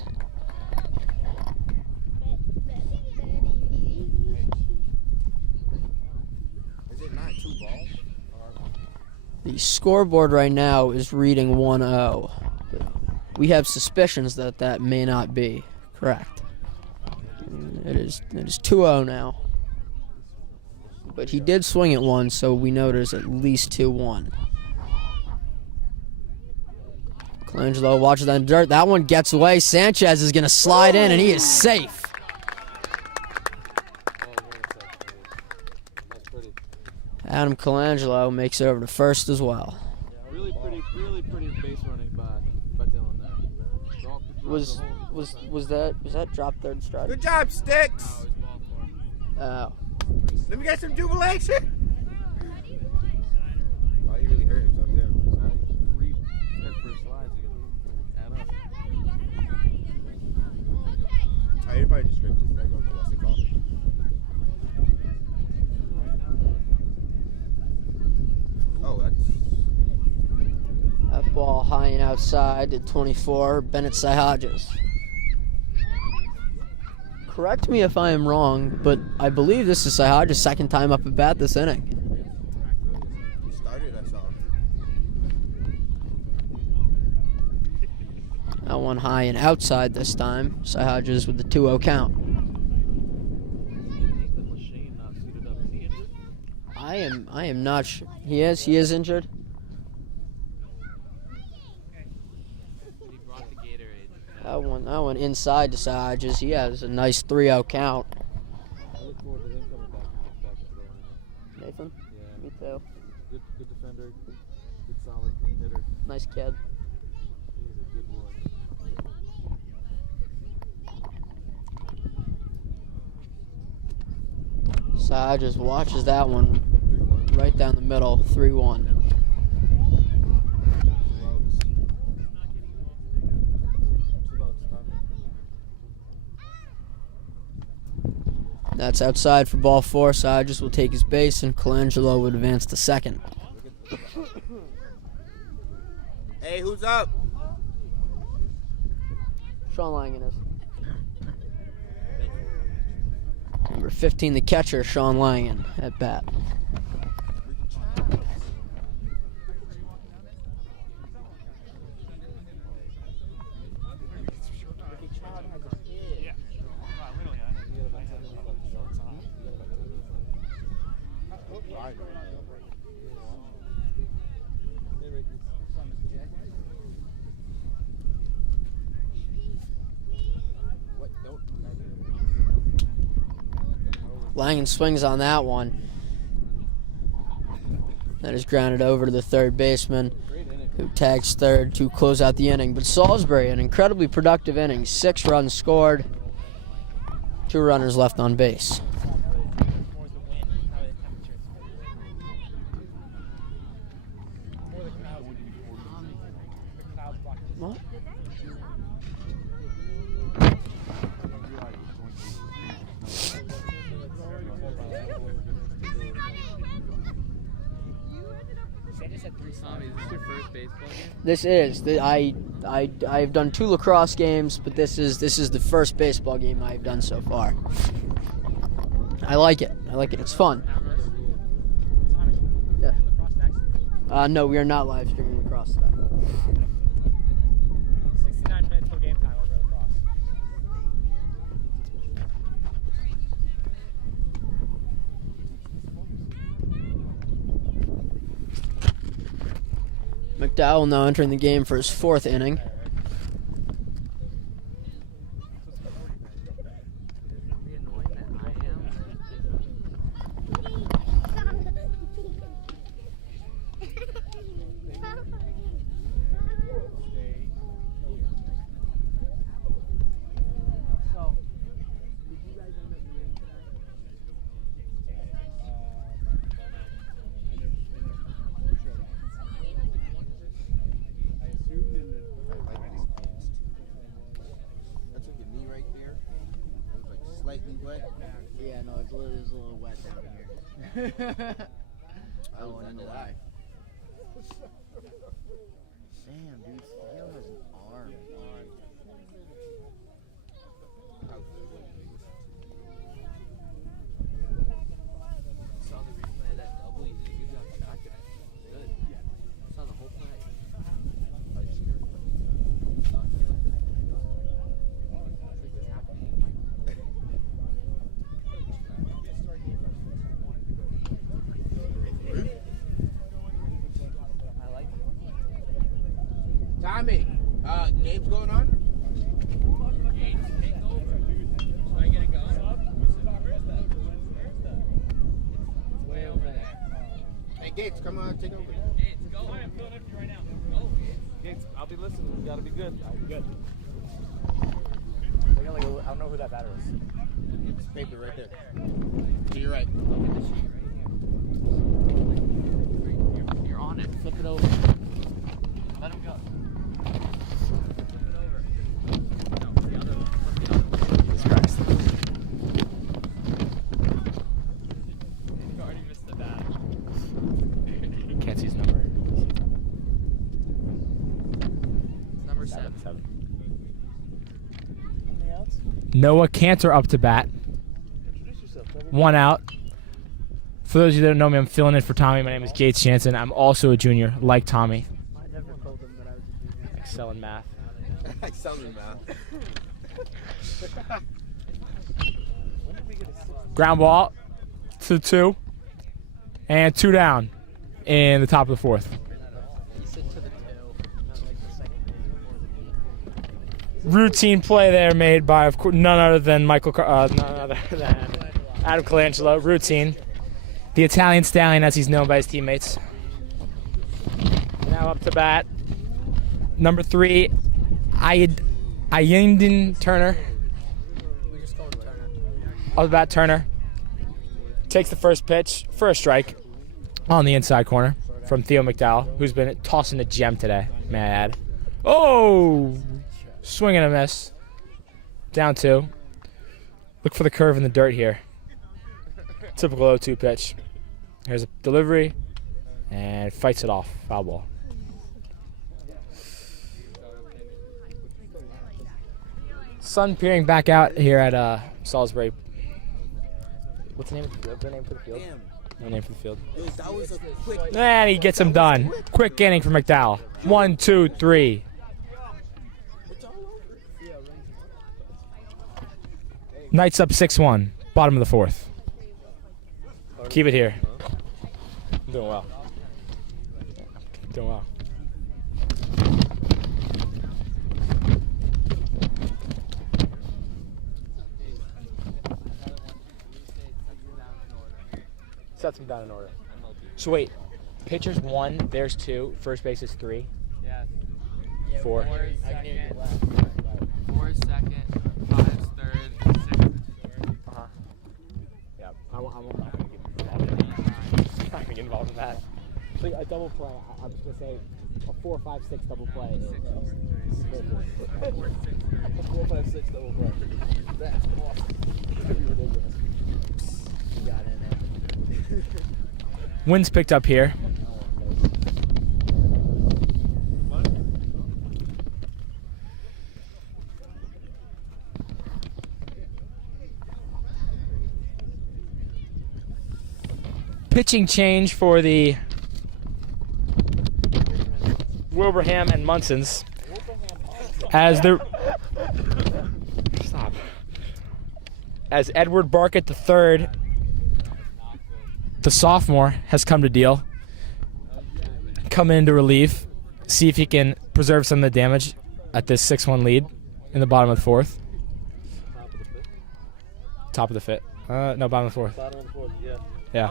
Is it not 2 balls? The scoreboard right now is reading 1-0. We have suspicions that that may not be correct. It is 2-0 now. But he did swing at one, so we know there's at least 2-1. Colangelo watches that dirt. That one gets away. Sanchez is going to slide in, and he is safe. Adam Colangelo makes it over to first as well. Yeah, really pretty base running by Dylan there. Was that drop third strike? Good job, Sticks! Oh. Let me get some jubilation! Oh, he really hurt himself there. 3 first slides add up. Oh, he probably just scraped his leg off the left Oh, that's. That ball high and outside to 24, Bennett Sahajas. Correct me if I am wrong, but I believe this is Sahajas' second time up at bat this inning. He started us off. That one high and outside this time. Sahajas with the 2-0 count. I am not sure. He is injured. He brought the Gatorade. That one inside to Sahajas. He has a nice 3-0 count. I look forward to them coming back to throwing. Nathan? Yeah. Me too. Good defender, good solid hitter. Nice kid. He's a good boy. Sahajas watches that one right down the middle, 3-1. That's outside for ball 4. Sahajas will take his base, and Colangelo would advance to second. Hey, who's up? Sean Langen is. Number 15, the catcher, Sean Langen, at bat. Langen swings on that one. That is grounded over to the third baseman, who tags third to close out the inning. But Salisbury, an incredibly productive inning. 6 runs scored, 2 runners left on base. What? Tommy, is this your first baseball game? This is. I've done 2 lacrosse games, but this is the first baseball game I've done so far. I like it. It's fun. Yeah. No, we are not live streaming lacrosse today. 69 minutes till game time over lacrosse. McDowell now entering the game for his 4th inning. That's a good knee right there. It was like slightly wet. Yeah, no, it's a little wet down here. I don't want to lie. Damn, dude, Theo has an arm. Saw the replay of that double. You did a good job tracking it. Good. Saw the whole play. Tommy, game's going on? Way over there. Hey, Gates, come on, take over. Gates, I'll be listening. You gotta be good. I'll be good. I don't know who that batter is. It's paper right there. To your right. You're on it. Flip it over. Let him go. Flip it over. No, the other. Flip the other. Jesus Christ. 7. Noah Cantor up to bat. 1 out. For those of you that don't know me, I'm filling in for Tommy. My name is Gates Jansen. I'm also a junior, like Tommy. I never told them that I was a junior. Excel in math. I excel in math. Ground ball to 2. And 2 down in the top of the 4th. Routine play there made by, of course, none other than none other than Adam Colangelo. Routine. The Italian stallion, as he's known by his teammates. Now up to bat. Number 3, Ayindin Turner. Up to bat, Turner. Takes the first pitch for a strike on the inside corner from Theo McDowell, who's been tossing a gem today, may I add. Oh! Swing and a miss. Down 2. Look for the curve in the dirt here. Typical 0-2 pitch. Here's a delivery, and fights it off. Foul ball. Sun peering back out here at Salisbury. What's the name of the name for the field? No name for the field. That was a quick. And he gets him done. Quick inning for McDowell. 1, 2, 3. Knights up 6-1. Bottom of the 4th. Keep it here. I'm doing well. Doing well. Sets them down in order. So wait, pitcher's 1, there's 2, first base is 3. Yeah. 4. 4 is second. 4 is second. 5 is third. 6 is short. Yeah, I'm not going to get involved in that. I'm not going to get involved in that. So a double play, I'm just going to say a 4, 5, 6 double play is 4, 5, 6 double play. That's awesome. It's gonna be ridiculous. you got in there. Wind's picked up here. Pitching change for the Wilbraham and Munsons as Edward Barkett III, the sophomore, has come to deal. Come in to relieve, see if he can preserve some of the damage at this 6-1 lead in the bottom of the 4th. Top of the 5th. No, bottom of the 4th. Bottom of the 4th, yeah. Yeah.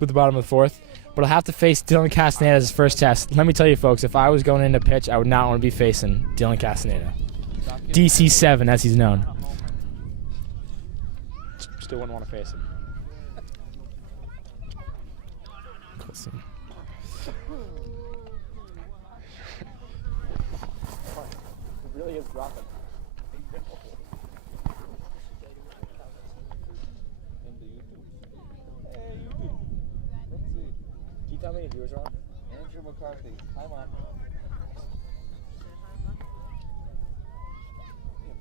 With the bottom of the 4th. But I'll have to face Dylan Castaneda as his first test. Let me tell you, folks, if I was going into pitch, I would not want to be facing Dylan Castaneda. DC7, as he's known. Still wouldn't want to face him. Cool scene. It really is dropping. How many viewers are on? Andrew McCarthy. Hi, Mom. We have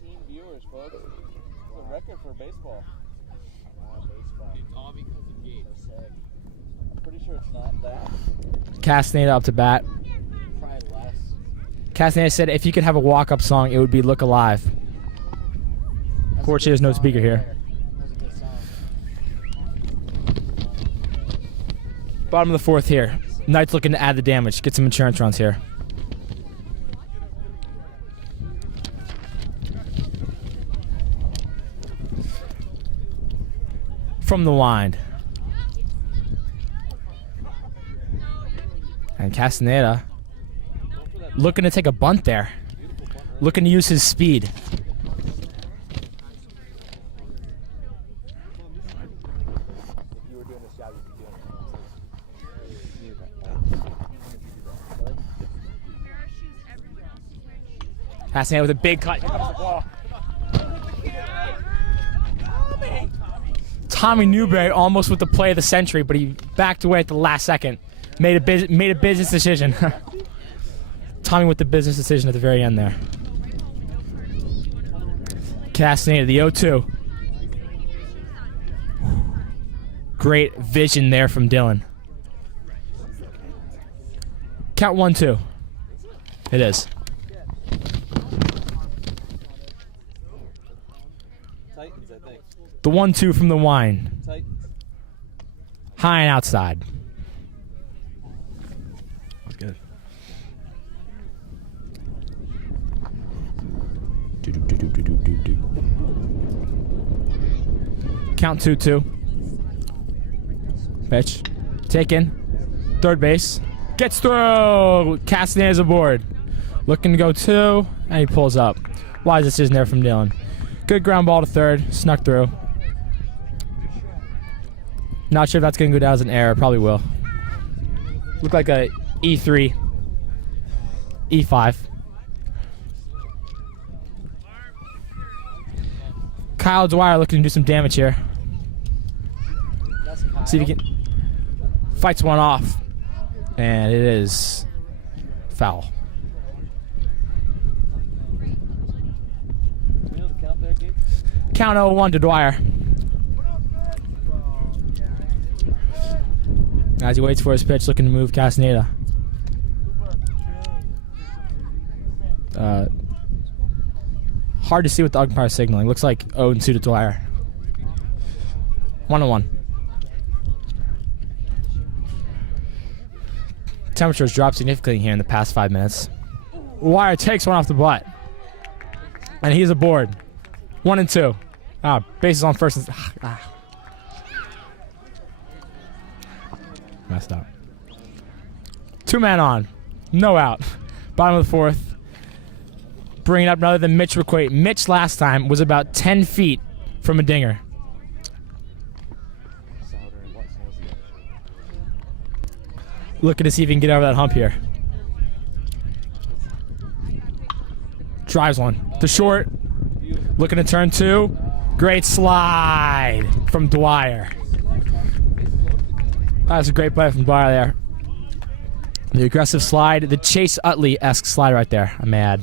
19 viewers, folks. It's a record for baseball. It's all because of Gates. I'm pretty sure it's not that. Castaneda up to bat. Probably less. Castaneda said if you could have a walk-up song, it would be Look Alive. Fortunately, there's no speaker here. That's a good song. Bottom of the 4th here. Knights looking to add the damage. Get some insurance runs here. From the wind. And Castaneda looking to take a bunt there. Looking to use his speed. Castaneda with a big cut. Here comes the ball. Tommy Newberry almost with the play of the century, but he backed away at the last second. Made a business decision. coming with the business decision at the very end there. Castaneda, the 0-2. Great vision there from Dylan. Count 1-2. It is. Titans, I think. The 1-2 from the wine. Titans. High and outside. That's good. Count 2-2. Pitch. Taken. Third base. Gets through. Castaneda's aboard. Looking to go 2, and he pulls up. Wise decision there from Dylan. Good ground ball to third. Snuck through. Not sure if that's going to go down as an error. Probably will. Look like a E3. E5. Kyle Dwyer looking to do some damage here. See if he can. Fights one off. And it is foul. You know the count there, Gabe? Count 0-1 to Dwyer. As he waits for his pitch, looking to move Castaneda. Hard to see with the umpire signaling. Looks like 0-2 to Dwyer. 1-1. Temperatures dropped significantly here in the past 5 minutes. Dwyer takes one off the butt. And he's aboard. 1-2. Bases on first. Messed up. 2-man on. No out. Bottom of the 4th. Bringing up another than Mitch McQuaid. Mitch last time was about 10 feet from a dinger. Looking to see if he can get over that hump here. Drives one. To short. Looking to turn 2. Great slide from Dwyer. That's a great play from Dwyer there. The aggressive slide. The Chase Utley-esque slide right there. I'm mad.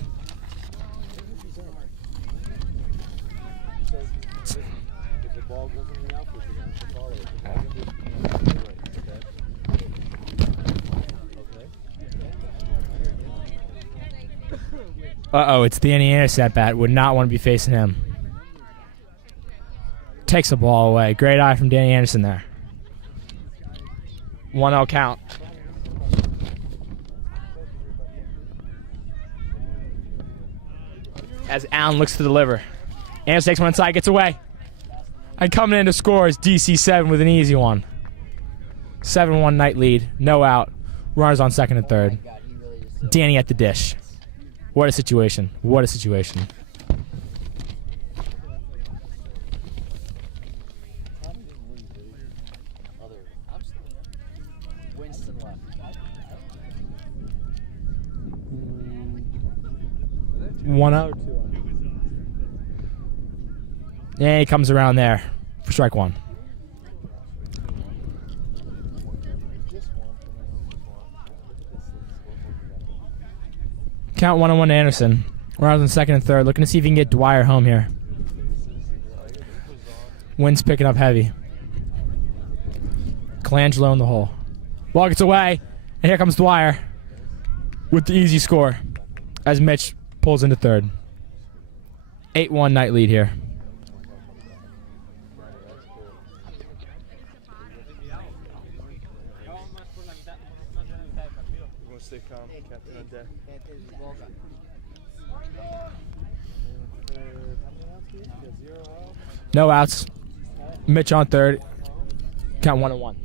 Uh-oh, it's Danny Anderson at bat. Would not want to be facing him. Takes the ball away. Great eye from Danny Anderson there. 1-0 count. As Allen looks to deliver. Anderson takes one inside, gets away. And coming in to score is DC7 with an easy one. 7-1 Knight lead. No out. Runners on second and third. Danny at the dish. What a situation. What a situation. Winston left. 1-0 or 2-0? Yeah, he comes around there for strike one. Count 1-1 to Anderson. Runners on second and third. Looking to see if he can get Dwyer home here. Wind's picking up heavy. Colangelo in the hole. Ball gets away. And here comes Dwyer with the easy score as Mitch pulls into third. 8-1 Knight lead here. Stay calm, captain on deck. No outs. Mitch on third. Count 1-1.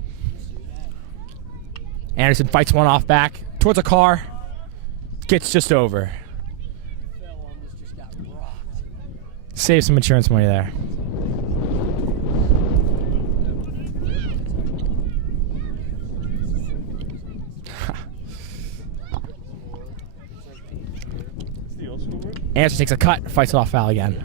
Anderson fights one off back towards a car. Gets just over. Save some insurance money there. Anderson takes a cut, fights it off foul again.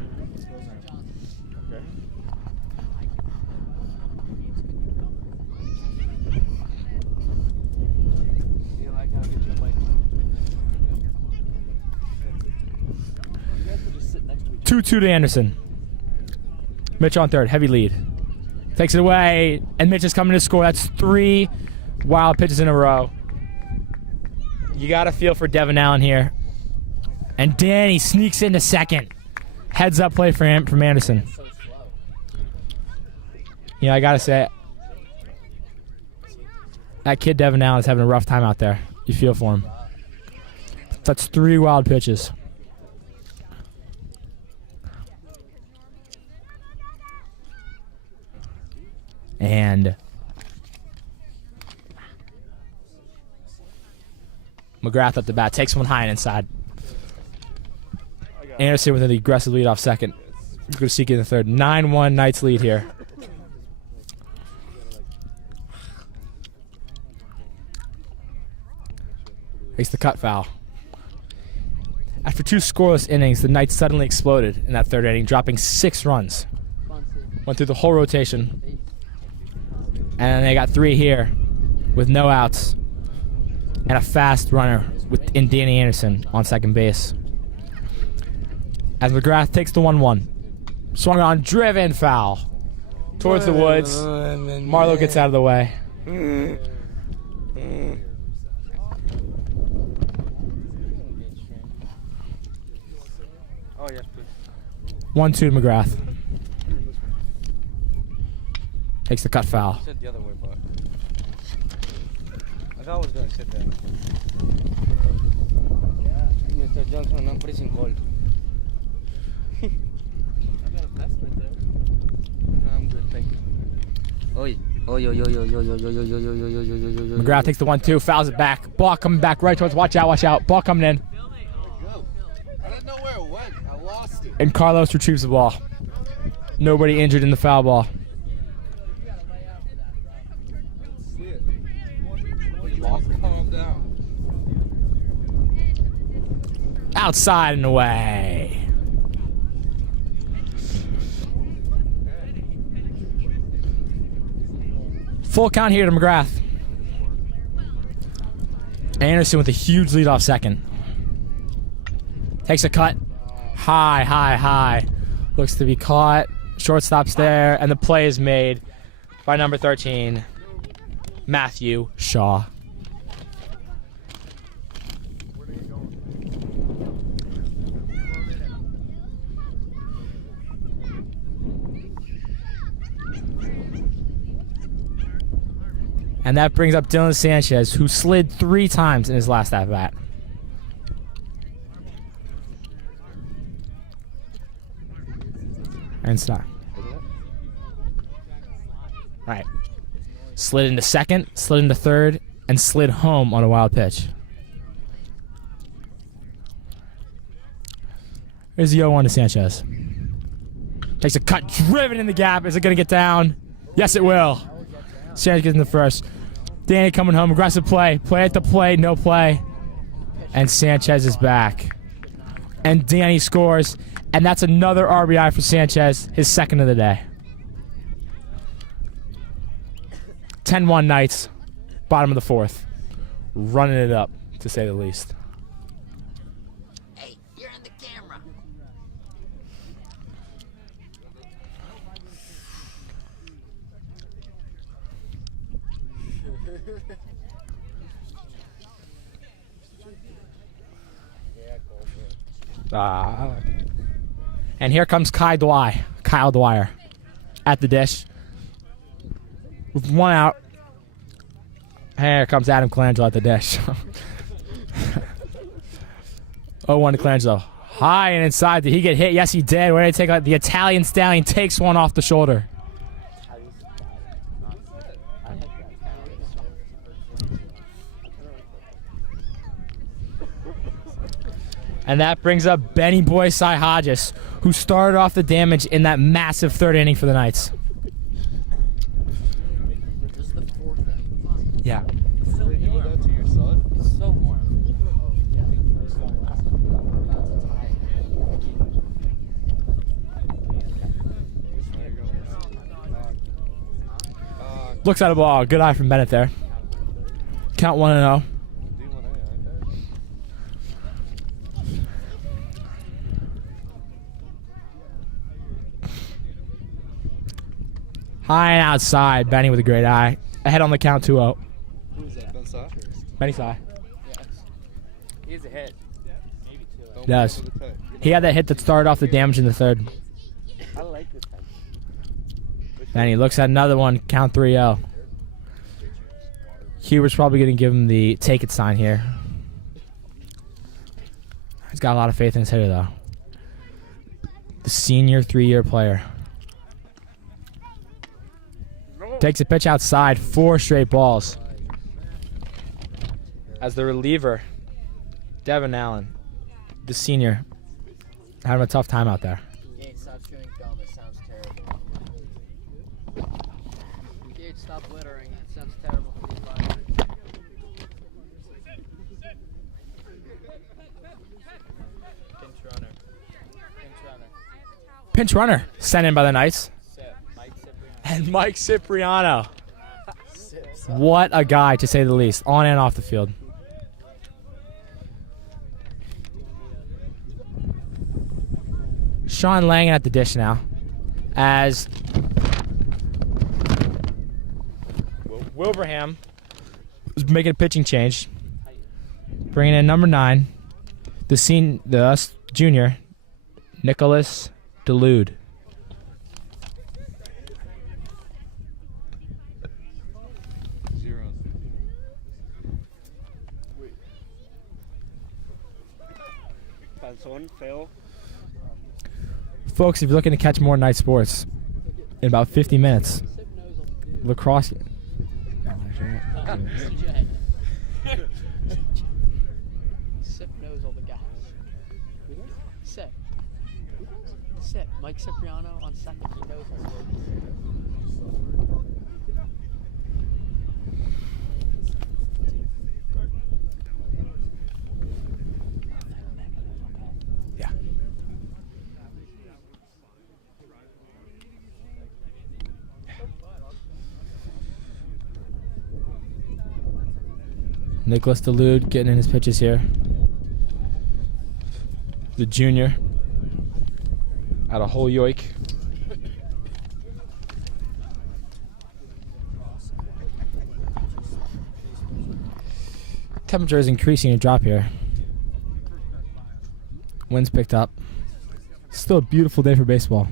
2-2 to Anderson. Mitch on third, heavy lead. Takes it away, and Mitch is coming to score. That's 3 wild pitches in a row. You got to feel for Devin Allen here. And Danny sneaks into second. Heads up play from Anderson. Yeah, I got to say, that kid Devin Allen is having a rough time out there. You feel for him. That's 3 wild pitches. And McGrath up the bat, takes one high and inside. Anderson with an aggressive lead off second. Going to seek in the third. 9-1 Knights lead here. Takes the cut foul. After 2 scoreless innings, the Knights suddenly exploded in that third inning, dropping 6 runs. Went through the whole rotation. And they got 3 here with no outs and a fast runner in Danny Anderson on second base. As McGrath takes the 1-1. Swung on, driven foul towards the woods. Marlowe gets out of the way. Oh, yes, please. 1-2 to McGrath. Takes the cut foul. I said the other way, but I thought I was going to sit there. Yeah. Mr. Johnson, I'm pressing cold. I got a vest right there. No, I'm good, thank you. Oi. McGrath takes the 1-2, fouls it back. Ball coming back right towards. Watch out, watch out. Ball coming in. I didn't know where it went. I lost it. And Carlos retrieves the ball. Nobody injured in the foul ball. Calm down. Outside and away. Full count here to McGrath. Anderson with a huge lead off second. Takes a cut. High, high, high. Looks to be caught. Shortstop's there, and the play is made by number 13, Matthew Shaw. And that brings up Dylan Sanchez, who slid 3 times in his last at-bat. And stop. Right. Slid into second, slid into third, and slid home on a wild pitch. Here's the 0-1 to Sanchez. Takes a cut, driven in the gap. Is it going to get down? Yes, it will. Sanchez gets in the first. Danny coming home, aggressive play. Play at the plate, no play. And Sanchez is back. And Danny scores. And that's another RBI for Sanchez, his second of the day. 10-1 Knights, bottom of the 4th. Running it up, to say the least. Hey, you're in the camera. And here comes Kyle Dwyer at the dish. With 1 out. Here comes Adam Colangelo at the dish. 0-1 to Colangelo. High and inside. Did he get hit? Yes, he did. Where did he take? The Italian Stallion takes one off the shoulder. And that brings up Benny Boy Cy Hodges, who started off the damage in that massive 3rd inning for the Knights. This is the 4th inning. Yeah. So Did you give that to your son? So warm. Looks at a ball. Good eye from Bennett there. Count 1-0. High and outside. Benny with a great eye. Ahead on the count 2-0. Who is that? Ben Saw? Benny Sai. He has a hit. Maybe two. Does. He had that hit that started off the damage in the third. I like this thing. Benny looks at another one. Count 3-0. Hubert's probably going to give him the take it sign here. He's got a lot of faith in his hitter, though. The senior 3-year player. Takes a pitch outside. 4 straight balls. As the reliever, Devin Allen, the senior, having a tough time out there. Gage, stop chewing gum. It sounds terrible. Gage, stop littering. It sounds terrible. Pinch runner. Pinch runner. Pinch runner sent in by the Knights. Mike Cipriano. And Mike Cipriano. What a guy, to say the least, on and off the field. Sean Langen at the dish now, as Wilbraham is making a pitching change, bringing in number 9, the junior, Nicholas Delude. Phil. Folks, if you're looking to catch more night sports in about 50 minutes, lacrosse. Sip knows all the guys. Sip. Sip. Mike Cipriano on second. He knows all the guys. Yeah. Nicholas Delude getting in his pitches here. The junior out of Holyoke. Temperature is increasing a drop here. Wind's picked up. Still a beautiful day for baseball.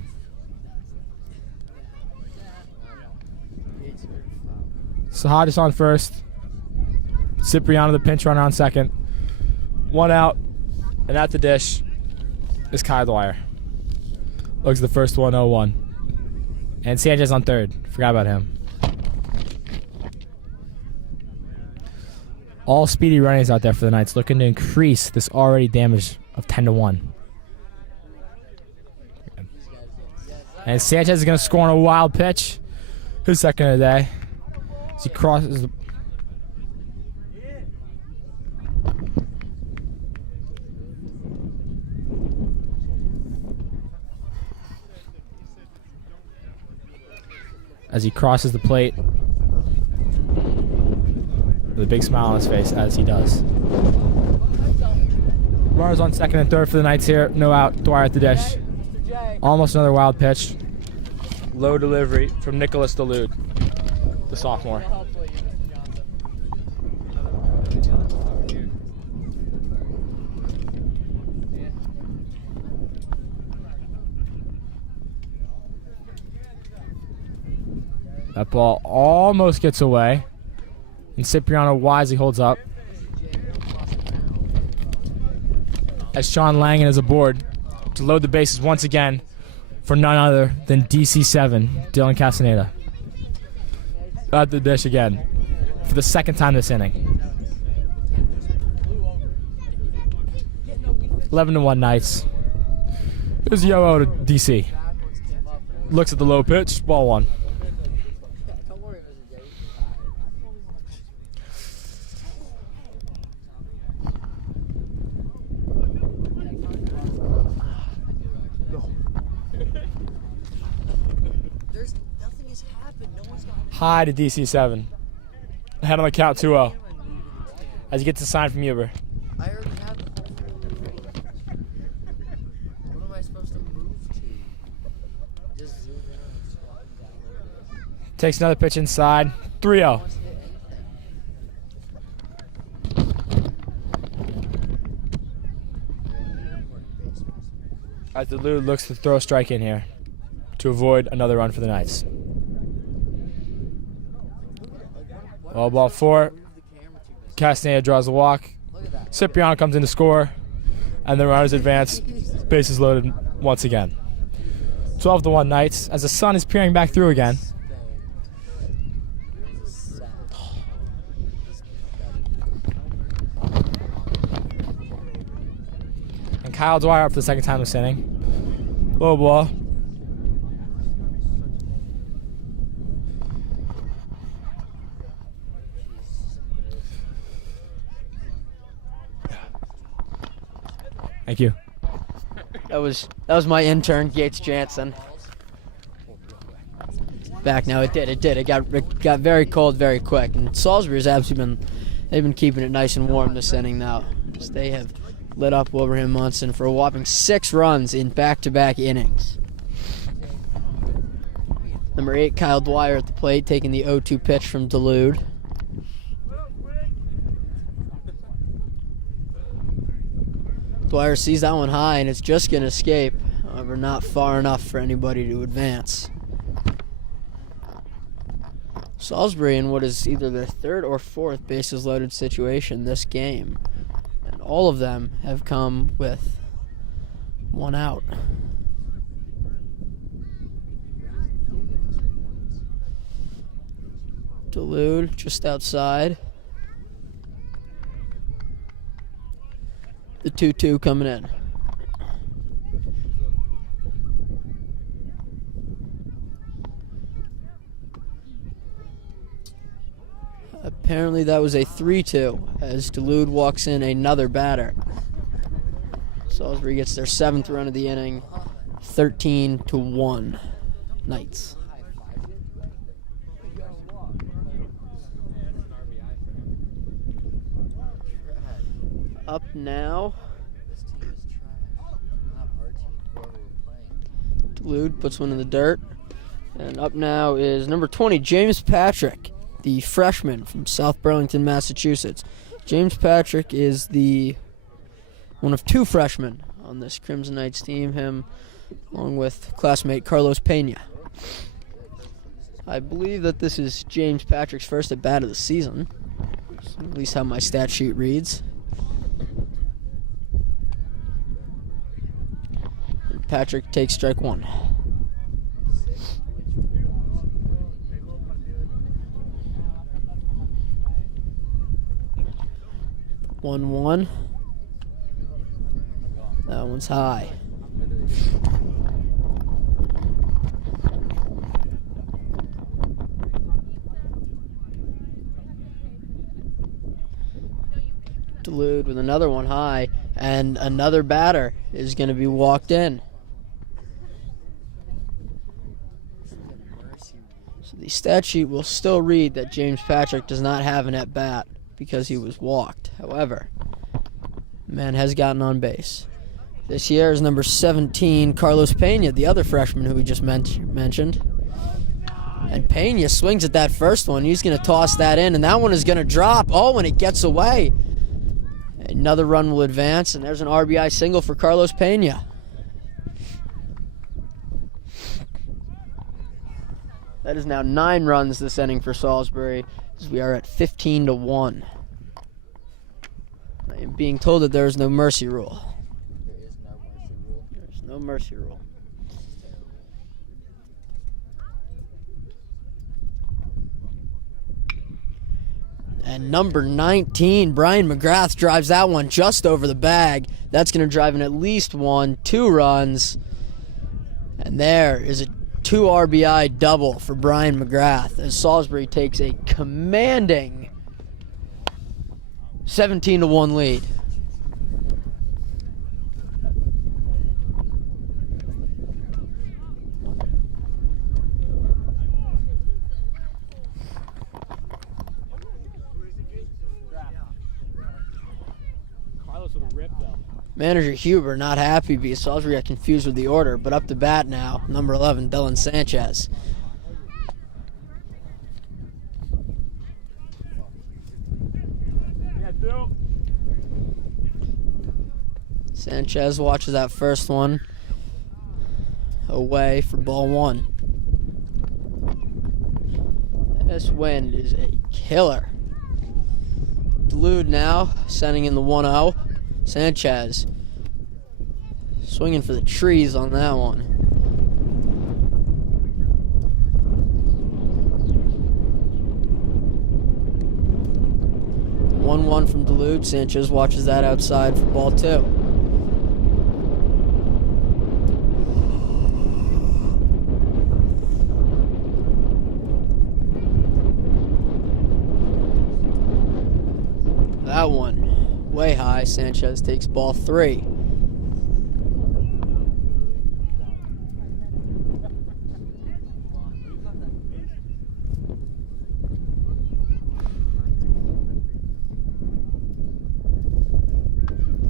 Sahadis on first. Cipriano, the pinch runner, on second. 1 out, and at the dish is Kyle Dwyer. Looks the first 1-0-1. And Sanchez on third. Forgot about him. All speedy runnings out there for the Knights, looking to increase this already damage of 10-1. And Sanchez is going to score on a wild pitch. His second of the day. As he crosses the... As he crosses the plate with a big smile on his face as he does. Runners on second and third for the Knights here. No out. Dwyer at the dish. Almost another wild pitch. Low delivery from Nicholas Delude, the sophomore. That ball almost gets away, and Cipriano wisely holds up. As Sean Langen is aboard to load the bases once again for none other than DC7, Dylan Castaneda. At the dish again for the second time this inning. 11-1 Knights. Here's Yo-O to DC. Looks at the low pitch, ball 1. High to DC7. Ahead on the count 2-0. As he gets a sign from Huber. I already have the whole thing. What am I supposed to move to? Just zoom in and squat down like this. Takes another pitch inside. 3-0. As Duluth looks to throw a strike in here to avoid another run for the Knights. All ball 4. Castaneda draws the walk. Cipriano comes in to score. And the runners advance. Bases loaded once again. 12-1 Knights as the sun is peering back through again. And Kyle Dwyer up for the second time this inning. Low ball. Thank you. That was my intern, Gates Jansen. Back now. It did. It got very cold very quick. And Salisbury's actually been keeping it nice and warm this inning now. They have lit up Wilbraham Munson for a whopping 6 runs in back-to-back innings. Number 8, Kyle Dwyer at the plate, taking the 0-2 pitch from Duluth. Dwyer sees that one high, and it's just going to escape. However, not far enough for anybody to advance. Salisbury in what is either their 3rd or 4th bases loaded situation this game. And all of them have come with 1 out. Duluth just outside. The 2-2 coming in. Apparently that was a 3-2 as Duluth walks in another batter. Salisbury gets their 7th run of the inning. 13-1 Knights. Up now. Duluth puts one in the dirt. And up now is number 20, James Patrick, the freshman from South Burlington, Massachusetts. James Patrick is one of 2 freshmen on this Crimson Knights team, him along with classmate Carlos Pena. I believe that this is James Patrick's first at bat of the season, at least how my stat sheet reads. Patrick takes strike 1. One. That one's high. Duluth with another one high, and another batter is going to be walked in. So the stat sheet will still read that James Patrick does not have an at-bat because he was walked. However, the man has gotten on base. This year is number 17, Carlos Pena, the other freshman who we just mentioned. And Pena swings at that first one. He's going to toss that in, and that one is going to drop. Oh, and it gets away. Another run will advance, and there's an RBI single for Carlos Pena. That is now 9 runs this inning for Salisbury, as we are at 15-1. I am being told that there is no mercy rule. There's no mercy rule. And number 19, Brian McGrath, drives that one just over the bag. That's going to drive in at least 2 runs. And there is a 2 RBI double for Brian McGrath as Salisbury takes a commanding 17-1 lead. Manager Huber not happy because Salisbury got confused with the order, but up to bat now, number 11, Dylan Sanchez. Sanchez watches that first one away for ball 1. This wind is a killer. Dulude now sending in the 1-0. Sanchez swinging for the trees on that one. 1-1 from Dulude. Sanchez watches that outside for ball 2. That one way high. Sanchez takes ball 3.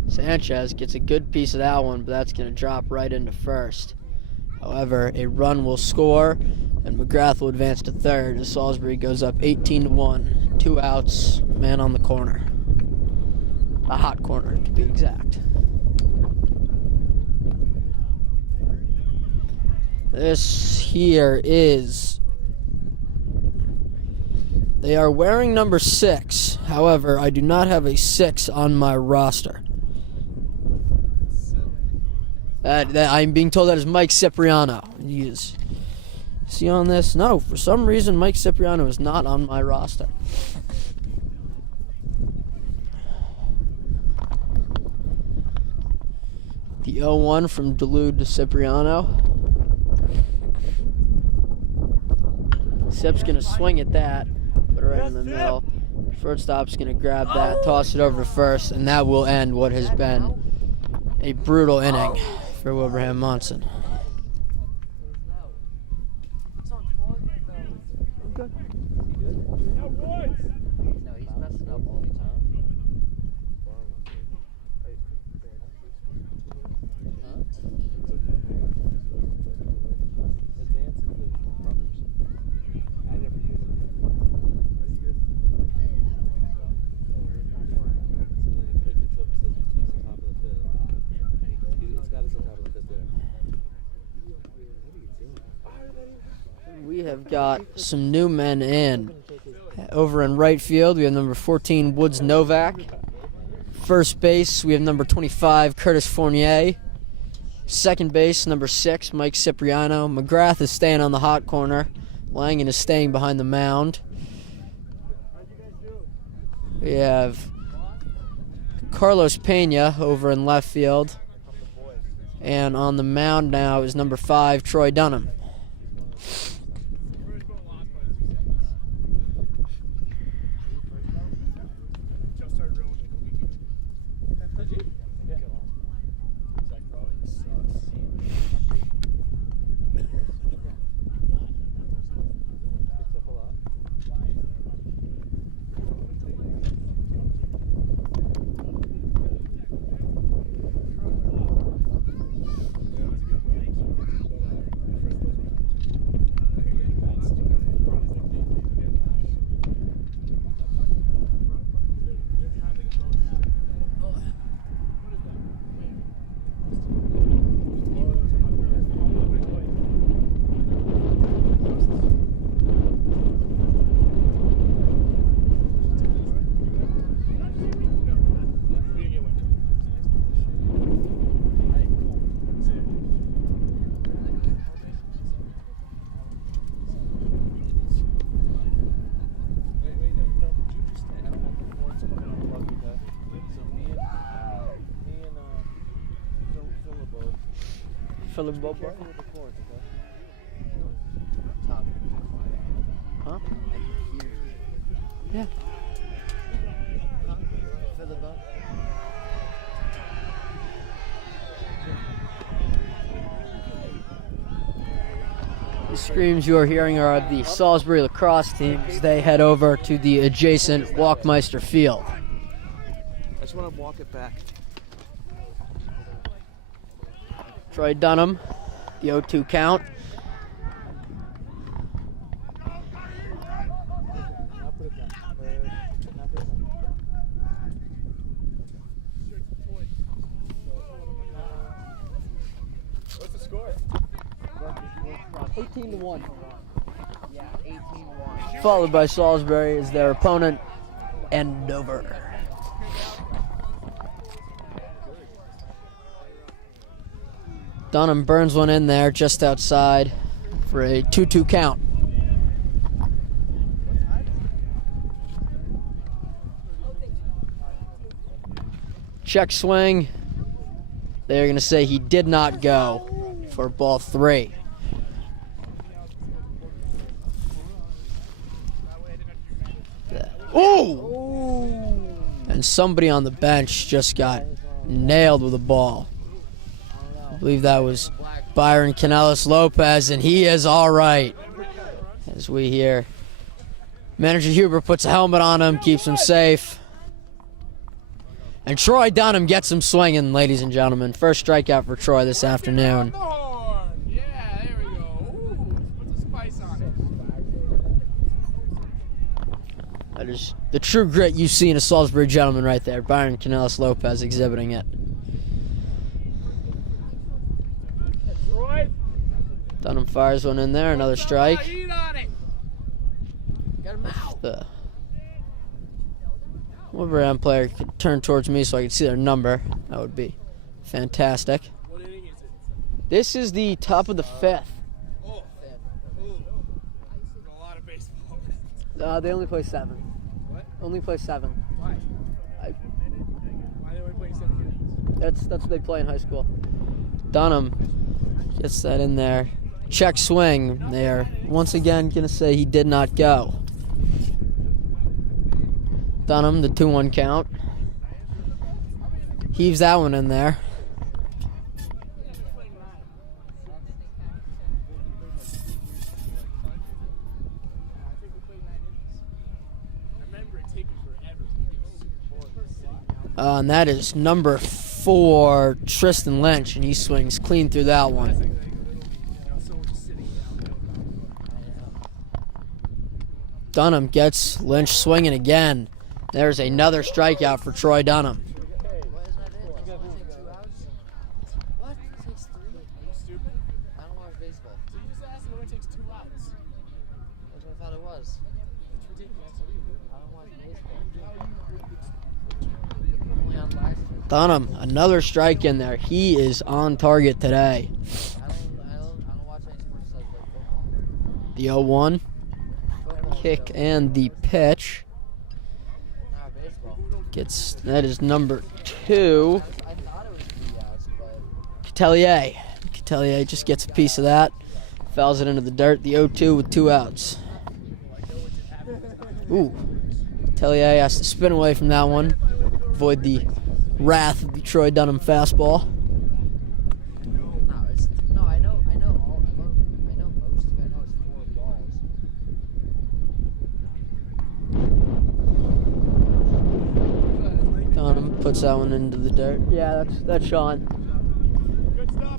Sanchez gets a good piece of that one, but that's going to drop right into first. However, a run will score, and McGrath will advance to third as Salisbury goes up 18-1. 2 outs, man on the corner. A hot corner, to be exact. This here is... They are wearing number 6. However, I do not have a 6 on my roster. I'm being told that is Mike Cipriano. He is. See on this? No, for some reason Mike Cipriano is not on my roster. The 0-1 from Dulude to Cipriano. Cip's gonna swing at that, put it right in the middle. Shortstop's gonna grab that, toss it over to first, and that will end what has been a brutal inning for Wilbraham Monson. No, he's messing up all the time. We have got some new men in. Over in right field, we have number 14, Woods Novak. First base, we have number 25, Curtis Fournier. Second base, number 6, Mike Cipriano. McGrath is staying on the hot corner. Langen is staying behind the mound. We have Carlos Pena over in left field. And on the mound now is number 5, Troy Dunham. Philip Bobo. Huh? Yeah. The screams you are hearing are of the Salisbury lacrosse team as they head over to the adjacent Walkmeister Field. I just want to walk it back. Troy Dunham, the 0-2 count. 18-1. Yeah, 18-1. Followed by Salisbury as their opponent, Andover. Dunham burns one in there just outside for a 2-2 count. Check swing. They're going to say he did not go for ball 3. Ooh! And somebody on the bench just got nailed with a ball. I believe that was Byron Canellis Lopez, and he is all right. As we hear, manager Huber puts a helmet on him, keeps him safe. And Troy Dunham gets him swinging, ladies and gentlemen. First strikeout for Troy this afternoon. Yeah, there we go. Ooh, put the spice on it. That is the true grit you see in a Salisbury gentleman right there. Byron Canellis Lopez exhibiting it. Dunham fires one in there, another strike. Get him out. The Wolverhampton player could turn towards me so I could see their number. That would be fantastic. What inning is it? This is the top of the 5th. Oh, ooh. A lot of baseball. They only play 7. What? Only play 7. Why? Why are they only playing 7 innings? That's what they play in high school. Dunham gets that in there. Check swing. They are once again going to say he did not go. Dunham, the 2-1 count. Heaves that one in there. And that is number 4, Tristan Lynch, and he swings clean through that one. Dunham gets Lynch swinging again. There's another strikeout for Troy Dunham. What? It takes 3? Are you stupid? I don't watch baseball. So you just asked me when it takes 2 outs. That's what I thought it was. It's ridiculous. I don't watch baseball. Only on last year. Dunham, another strike in there. He is on target today. I don't watch any sports like football. The 0-1 kick and the pitch. That is number 2. I thought it was 3 outs, but Catelier. Catelier just gets a piece of that. Fouls it into the dirt. The 0-2 with 2 outs. Ooh. Catelier has to spin away from that one. Avoid the wrath of the Troy Dunham fastball. I know most of it. I know it's 4 balls. Dunham puts that one into the dirt. Yeah, that's Sean.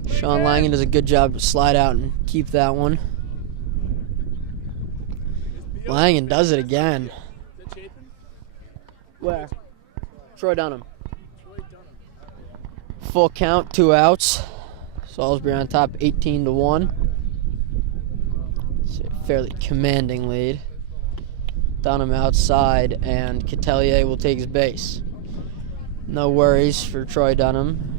Sean Langan does a good job to slide out and keep that one. Langan does it again. Where? Troy Dunham. Full count, 2 outs. Salisbury on top, 18-1. It's a fairly commanding lead. Dunham outside, and Catelier will take his base. No worries for Troy Dunham.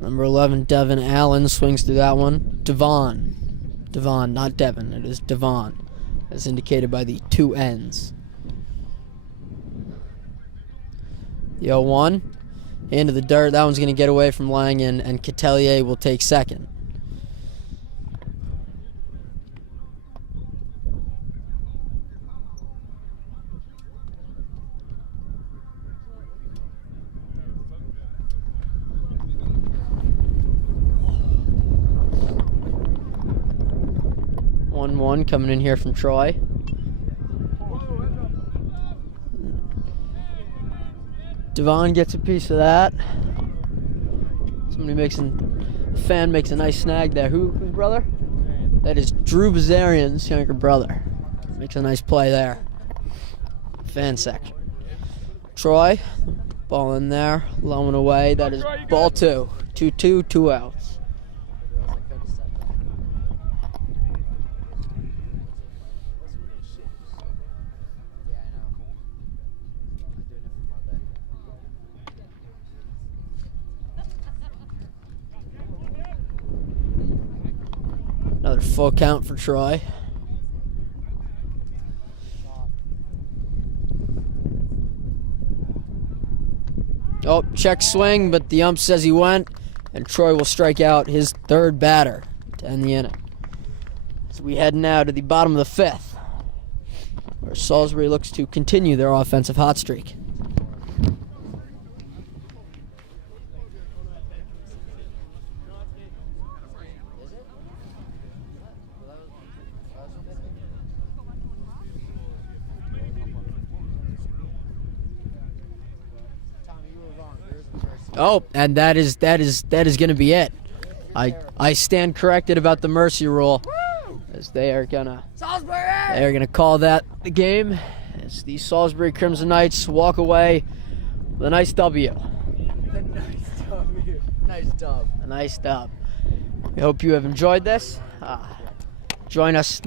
Number 11, Devin Allen swings through that one. Devon, not Devin. It is Devon, as indicated by the 2 N's. The 0-1 into the dirt. That one's going to get away from Langan, and Catelier will take second. One coming in here from Troy. Devon gets a piece of that. A fan makes a nice snag there. Whose brother? That is Drew Bazarian's younger brother. Makes a nice play there. Fan section. Troy, ball in there, low and away. That is ball 2. 2-2, 2 outs. Another full count for Troy. Oh, check swing, but the ump says he went, and Troy will strike out his 3rd batter to end the inning. So we head now to the bottom of the 5th, where Salisbury looks to continue their offensive hot streak. Oh, and that is going to be it. I stand corrected about the mercy rule, as they are gonna call that the game, as the Salisbury Crimson Knights walk away with a nice W. Nice dub. A nice dub. We hope you have enjoyed this. Join us.